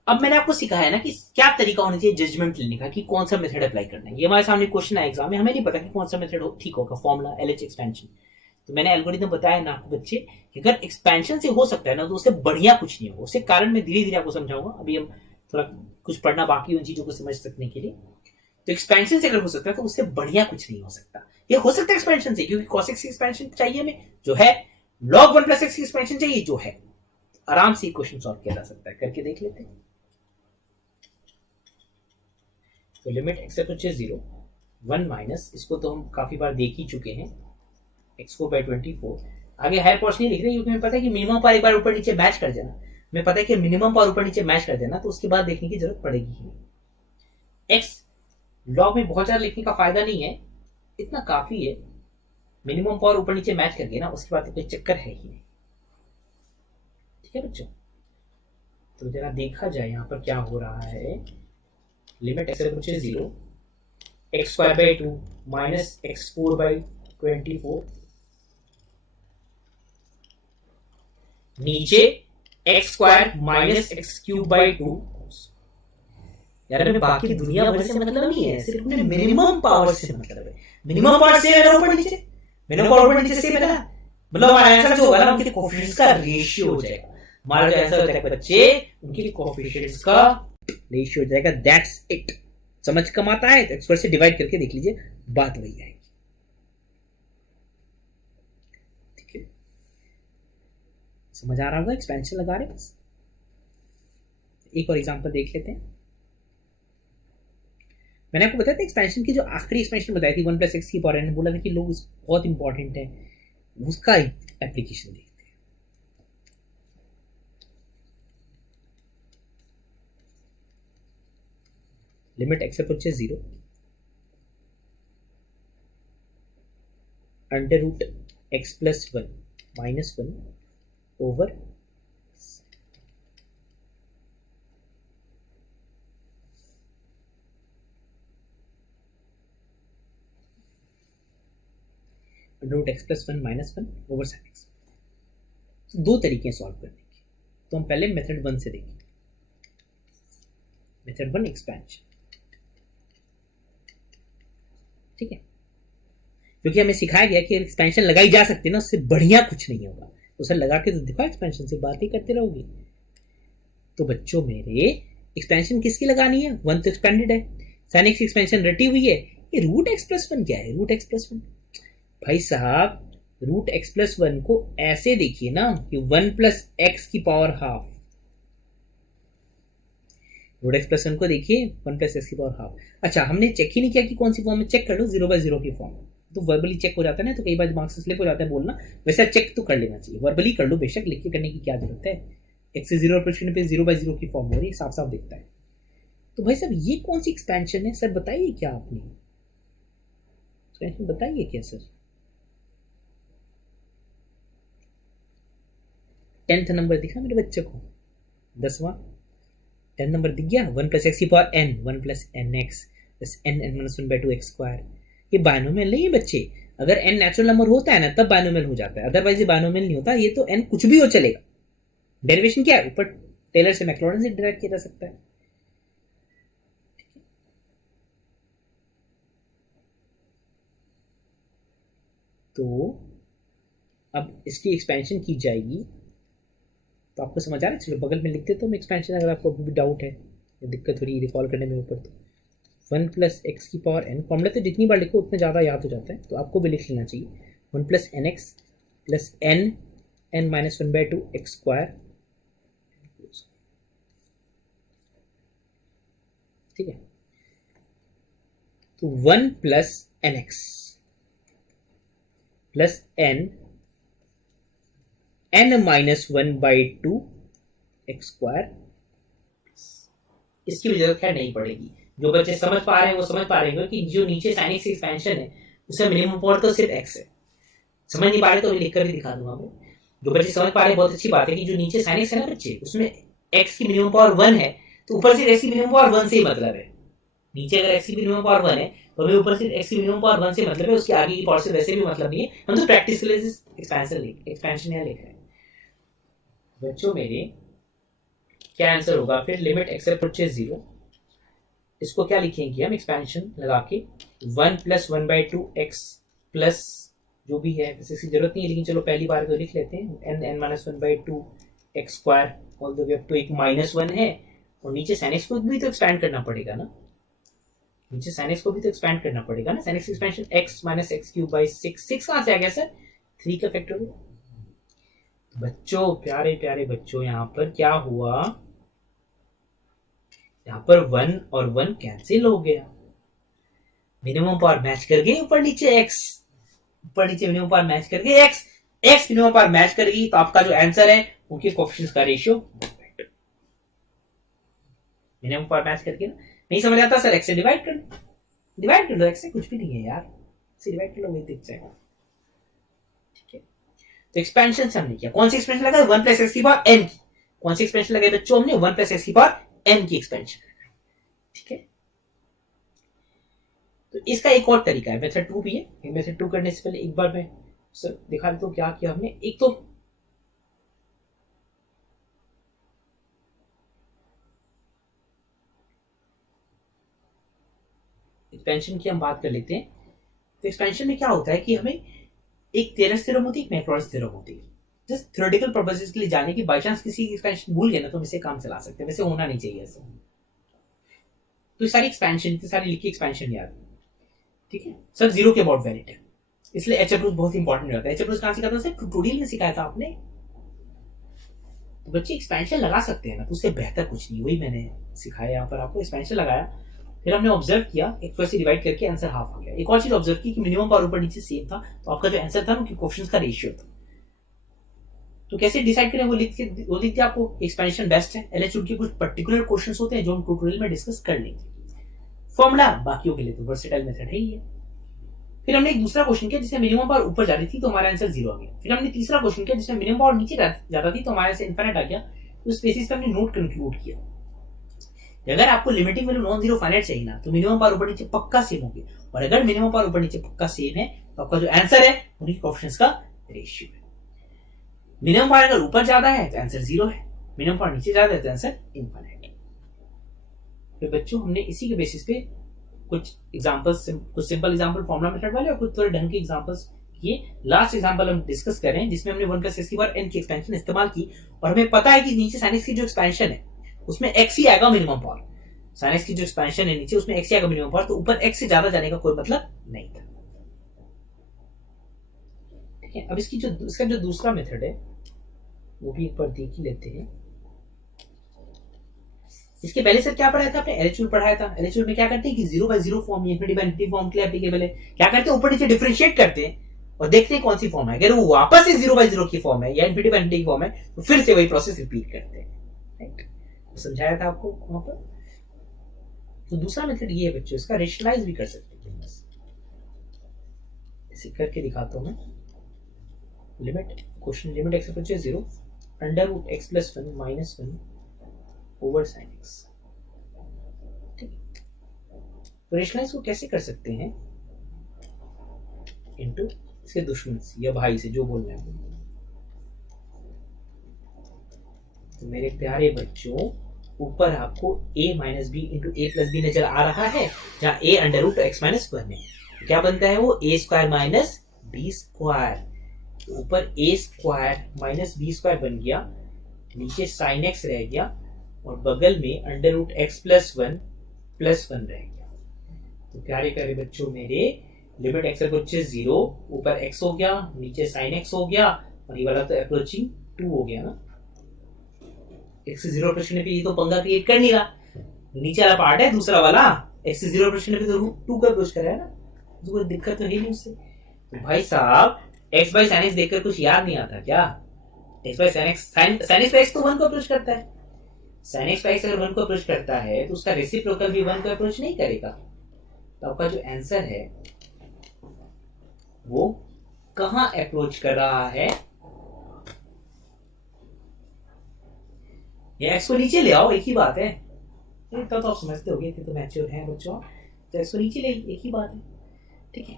अब मैंने आपको सिखाया ना कि क्या तरीका होना चाहिए जजमेंट लेने का, कि कौन सा मेथड अप्लाई करना है। ये हमारे सामने क्वेश्चन है एग्जाम में, हमें नहीं पता कि कौन सा मेथड ठीक होगा, फॉर्मुला, एलएच एक्सपेंशन। तो मैंने एल्गोरिथम बताया ना आपको बच्चे कि अगर एक्सपेंशन से हो सकता है ना तो उससे बढ़िया कुछ नहीं होगा। उससे कारण मैं धीरे धीरे आपको समझाऊंगा, अभी हम थोड़ा कुछ पढ़ना बाकी उन चीजों को समझ सकने के लिए। तो एक्सपेंशन से अगर हो सकता है तो उससे बढ़िया कुछ नहीं हो सकता। ये हो सकता है एक्सपेंशन से, क्योंकि cos x एक्सपेंशन चाहिए हमें जो है, log 1 + x एक्सपेंशन चाहिए जो है। आराम से क्वेश्चन सॉल्व किया जा सकता है, करके देख लेते हैं। तो लिमिट एक्स अप्रोचेस 0 1 माइनस, इसको तो हम काफी बार देख ही चुके हैं, x4/24। आगे हायर पॉर्स नहीं लिख रहे क्योंकि हमें पता है कि मिनिमम पावर एक बार ऊपर नीचे मैच कर देना, हमें पता है कि मिनिमम पावर ऊपर नीचे मैच कर देना, तो उसके बाद देखने की जरूरत पड़ेगी ही नहीं। एक्स लॉग में बहुत ज्यादा लिखने का फायदा नहीं है, इतना काफी है। मिनिमम पावर ऊपर नीचे मैच कर गया ना, उसके बाद तो कोई चक्कर है ही नहीं। ठीक है बच्चों, तो जरा देखा जाए यहाँ पर क्या हो रहा है। Limit x approaches 0 x² minus x4/24, नीचे x² माइनस x³/2। यार हमें बाकी दुनिया भर से मतलब नहीं है, सिर्फ अपने मिनिमम पावर से मतलब है। मिनिमम पावर से है ऊपर नीचे, मिनिमम पावर ऊपर नीचे से मेरा मतलब हमारा आंसर जो होगा ना उनके कोएफिशिएंट्स का रेशियो हो जाएगा। हमारा जो आंसर होता है बच्चे, उनके कोएफिशिएंट्स का रेशियो हो जाएगा। That's it. समझ कम आता है तो एक्सपर्ट से डिवाइड करके देख लीजिए, बात वही आएगी। ठीक है, समझ आ रहा होगा, एक्सपेंशन लगा रहे बस। एक और एग्जांपल देख लेते हैं। मैंने आपको बताया था एक्सपेंशन की जो आखिरी एक्सपेंशन बताई थी 1 + x की पावर n, बोला था कि लोग बहुत इंपॉर्टेंट है, उसका एप्लीकेशन देखते हैं। Limit x approaches 0 √x+1 -1 over √x+1 -1 over sin x। दो तरीके हैं सॉल्व करने के, तो हम पहले मेथड 1 से देखेंगे। मेथड 1 एक्सपेंशन, ठीक है, क्योंकि हमें सिखाया गया कि एक्सपेंशन लगाई जा सकती है ना, उससे बढ़िया कुछ नहीं होगा। तो सर लगा के तो दिखाओ, एक्सपेंशन से बात ही करते रहोगे। तो बच्चों मेरे एक्सपेंशन किसकी लगानी है? 1 तो एक्सपेंडेड है, sin x एक्सपेंशन रटी हुई है। ये √x+1 क्या है? √x+1 भाई साहब, √x+1 को ऐसे देखिए ना कि 1 + x⁻²। √x+1 को देखिए 1 + x⁻²। अच्छा, हमने चेक ही नहीं किया कि कौन सी फॉर्म में। चेक कर लो 0/0 की फॉर्म, तो वर्बली चेक हो जाता है ना, तो कई बार दिमाग से स्लिप हो जाता है बोलना। वैसे चेक तो कर लेना चाहिए, वर्बली कर लो बेशक, लिख के करने की क्या जरूरत है। x से 0 अप्रोच करने पे 0/0 की फॉर्म हो रही है, साफ साफ दिखता है। तो भाई साहब ये कौन सी एक्सपेंशन है सर, बताइए क्या आपने एक्सपेंशन बताइए क्या सर। 10th नंबर दिखा मेरे बच्चे को, 10वां 10 नंबर दिख गया। 1 + x⁻n 1 + nx n(n−1/2x²। ये बायनोमियल नहीं है बच्चे। अगर n नेचुरल नंबर होता है ना तब बायनोमियल हो जाता है, अदरवाइज ये बायनोमियल नहीं होता। ये तो n कुछ भी हो चलेगा। डेरिवेशन क्या है? ऊपर टेलर से मैक्लॉरिन से डिराइव किया जा सकता है। तो अब इसकी एक्सपेंशन की जाएगी तो आपको समझ आ रहा है। चलो बगल में लिख देता हूँ एक्सपेंशन, अगर आपको अभी भी डाउट है या दिक्कत हो रही है रिकॉल करने में ऊपर, तो 1 प्लस एक्स की पावर एन फॉर्मूला तो जितनी बार लिखो उतना ज़्यादा याद हो जाता है, तो आपको भी लिख लेना चाहिए 1 plus N X plus N minus 1/2 X square, ठीक है। तो 1 plus N X plus N minus 1/2 X square, इसकी वजह खैर नहीं पड़ेगी। जो बच्चे समझ पा रहे हैं वो समझ पा रहे हैं कि जो नीचे साइन एक्स एक्सपेंशन है उसका मिनिमम पावर तो सिर्फ एक्स है। समझ नहीं पा रहे तो लिख कर भी दिखा दूंगा मैं। जो बच्चे समझ पा रहे हैं बहुत अच्छी बात है कि जो नीचे साइन एक्स है ना बच्चे, उसमें एक्स की मिनिमम पावर 1 है, तो ऊपर से एक्स की मिनिमम पावर 1 से ही मतलब है। नीचे अगर एक्स की मिनिमम पावर 1 है तो हमें ऊपर से एक्स की मिनिमम पावर 1 से मतलब है, उसकी आगे की पावर से वैसे भी मतलब नहीं है। हम तो प्रैक्टिस के लिए एक्सपेंशन यहाँ लिख रहे हैं बच्चों। मेरे क्या आंसर होगा फिर, लिमिट एक्स अप्रोचेस 0, इसको क्या लिखेंगे हम एक्सपेंशन लगा के 1 प्लस 1/2 एक्स प्लस जो भी है, वैसे इसकी जरूरत नहीं है लेकिन चलो पहली बार तो लिख लेते हैं N minus 1/2 X square all the way up to एक -1 है, और नीचे साइन एक्स को भी तो एक्सपैंड करना पड़ेगा ना, नीचे साइन एक्स को भी तो एक्सपैंड करना पड़ेगा ना। Sine x expansion x minus x cube by 6 कहाँ से आ गया सर, 3 का फैक्टोरियल। बच्चों प्यारे प्यारे बच्चों, यहाँ पर क्या हुआ, यहाँ पर 1 और 1 कैंसिल हो गया, मिनिमम पावर मैच कर गई ऊपर नीचे एक्स, ऊपर नीचे मिनिमम पावर मैच कर गई x, x minimum power match करेगी, तो आपका जो आंसर है उनके कोएफिशिएंट्स का रेशियो मिनिमम पावर मैच करके ना। नहीं समझ आता सर, एक्स से डिवाइड कर लो, एक्स से कुछ भी नहीं है यार, से डिवाइड कर लो वही दिख जाएगा, ठीक है। तो एक्सपेंशन हमने किया, कौन सी एक्सपेंशन लगा 1 प्लस एक्स की पावर एन की, कौन सी एक्सपेंशन लगाई बच्चों हमने 1 प्लस एक्स की पावर एन की एक्सपेंशन, ठीक है। तो इसका एक और तरीका है, मेथड 2 भी है। मेथड 2 करने से पहले एक बार मैं सर दिखा देता हूं क्या किया हमने। एक तो एक्सपेंशन की हम बात कर लेते हैं। तो एक्सपेंशन में क्या होता है कि हमें एक टेलर्स थ्योरम होती है, एक मैक्लॉरिन्स थ्योरम होती है। जस्ट थ्योरेटिकल पर्पसेस के लिए जाने की, बाई चांस किसी एक्सपेंशन भूल गए ना तो हम इसे काम चला सकते हैं, वैसे होना नहीं चाहिए ऐसा। तो सारी एक्सपेंशन, सारी लिखी एक्सपेंशन याद, ठीक है सर, 0 के अबाउट वैलिड है, इसलिए एच अप्रोच बहुत इंपॉर्टेंट रहता है। एच अप्रोच कहां सिखाता है सर, ट्यूटोरियल में सिखाया था आपने। तो बच्चे एक्सपेंशन लगा सकते हैं ना, तो उससे बेहतर कुछ नहीं, वही मैंने सिखाया यहाँ पर आपको। एक्सपेंशन लगाया, फिर हमने ऑब्जर्व किया, एक से डिवाइड करके आंसर हाफ आ गया। एक और चीज ऑब्जर्व की कि मिनिमम पावर ऊपर नीचे सेम था, तो आपका जो आंसर था उनके कोएफिशिएंट्स का रेशियो था। तो कैसे डिसाइड करें वो लिख दिया आपको। एक्सपेंशन बेस्ट है, एलएचयूड के कुछ पर्टिकुलर क्वेश्चंस होते हैं जो हम ट्यूटोरियल में डिस्कस कर लेंगे। फॉर्मूला बाकियों के लिए तो वर्सेटाइल मेथड है ही है। फिर हमने एक दूसरा क्वेश्चन किया जिसमें मिनिमम पावर ऊपर जा रही थी तो हमारा आंसर 0 आ गया। फिर हमने तीसरा क्वेश्चन किया जिसमें मिनिमम पावर नीचे जाता थी तो हमारा आंसर इनफिनिट आ गया। तो इस बेसिस पे हमने नोट कंक्लूड किया, अगर आपको limiting value non zero finite चाहिए ना तो मिनिमम पावर ऊपर नीचे पक्का सेम होगी, और अगर मिनिमम पावर ऊपर नीचे पक्का सेम है तो आपका जो आंसर है उनकी कोएफिशिएंट्स का रेशियो है। मिनिमम पावर अगर ऊपर ज्यादा है तो आंसर 0 है, मिनिमम पावर नीचे ज्यादा है तो आंसर इनफिनिट है। फिर बच्चों हमने इसी के बेसिस पे कुछ एग्जांपल्स, कुछ सिंपल एग्जांपल फॉर्मूला मेथड वाले और कुछ थोड़े ढंग के एग्जांपल्स किए। लास्ट एग्जांपल हम डिस्कस कर रहे हैं जिसमें हमने 1 प्लस एक्स की पावर n की एक्सपेंशन इस्तेमाल की, और हमें पता है कि नीचे sin x की जो एक्सपेंशन है उसमें x ही आएगा मिनिमम पावर। sin x की जो एक्सपेंशन है नीचे उसमें x ही आएगा मिनिमम पावर, तो ऊपर x से ज्यादा जाने का कोई मतलब नहीं था, ठीक है। अब इसका जो दूसरा मेथड है वो भी एक बार देख ही लेते हैं। इसके पहले सर क्या पढ़ाया था आपने, एलएचयूल पढ़ाया था। एलएचयूल में क्या करते हैं कि 0/0 form infinity by infinity form के लिए एप्लीकेबल है। क्या करते हैं, ऊपर नीचे डिफरेंशिएट करते हैं और देखते हैं कौन सी फॉर्म है। अगर वो वापस से 0/0 की फॉर्म है या इन्फिनिटी बाय इन्फिनिटी की फॉर्म है तो फिर से वही प्रोसेस रिपीट करते हैं, राइट। तो समझाया था आपको वहां पर। तो दूसरा मेथड ये है बच्चों, इसका रेशनलाइज भी कर सकते हैं, बस इसे करके दिखाता हूं मैं। Limit question limit x approaches 0 √x + 1 - 1 over sin x, ठीक है। तो रेशनलाइज को कैसे कर सकते हैं, इनटू इसके दुश्मन से या भाई से, जो बोलना है। तो मेरे प्यारे बच्चों ऊपर आपको a - b × a + b नजर आ रहा है, जहां a √x - 1 है। क्या बनता है वो, a² - b²। ऊपर a² - b² बन गया, नीचे साइन एक्स रह गया और बगल में under root X plus one रह गया। तो क्या करे बच्चों मेरे, लिमिट एक्स अप्रोचेस 0, ऊपर एक्स हो गया, नीचे साइन एक्स हो गया, और ये वाला तो अप्रोचिंग 2 हो गया ना। एक्स से 0 अप्रोच करने पे ये तो पंगा क्रिएट कर नहीं रहा, नीचे वाला पार्ट है दूसरा वाला, एक्स से 0 अप्रोच करने पे तो रूट 2 का अप्रोच कर रहा है ना, तो कोई दिक्कत तो है नहीं उससे। तो भाई साहब एक्स बाई साइन एक्स देखकर कुछ याद नहीं आता क्या? X by sine x, sine x by x तो 1 को अप्रोच करता है, साइन एक्स बाई एक्स अगर 1 को अप्रोच करता है तो उसका रेसिप्रोकल भी 1 को अप्रोच नहीं करेगा। तो आपका जो आंसर है वो कहां अप्रोच कर रहा है? ये एक्स को नीचे ले आओ, एक ही बात है। इतना तो आप समझते होगे, इतने तो मैच्योर हैं बच्चों, तो एक्स को नीचे ले, एक ही बात है, ठीक है।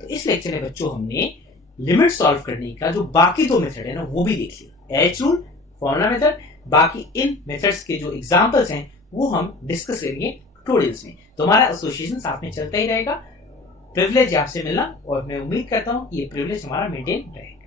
तो इस लेक्चर में बच्चों हमने लिमिट सॉल्व करने का जो बाकी 2 मेथड है ना वो भी देख लिया, एच रूल, फॉर्मूला मेथड। बाकी इन मेथड्स के जो एग्जांपल्स हैं वो हम डिस्कस करेंगे ट्यूटोरियल्स में। तो हमारा एसोसिएशन साथ में चलता ही रहेगा। प्रिविलेज आपसे मिलना, और मैं उम्मीद करता हूं कि ये प्रिविलेज हमारा मेंटेन रहेगा।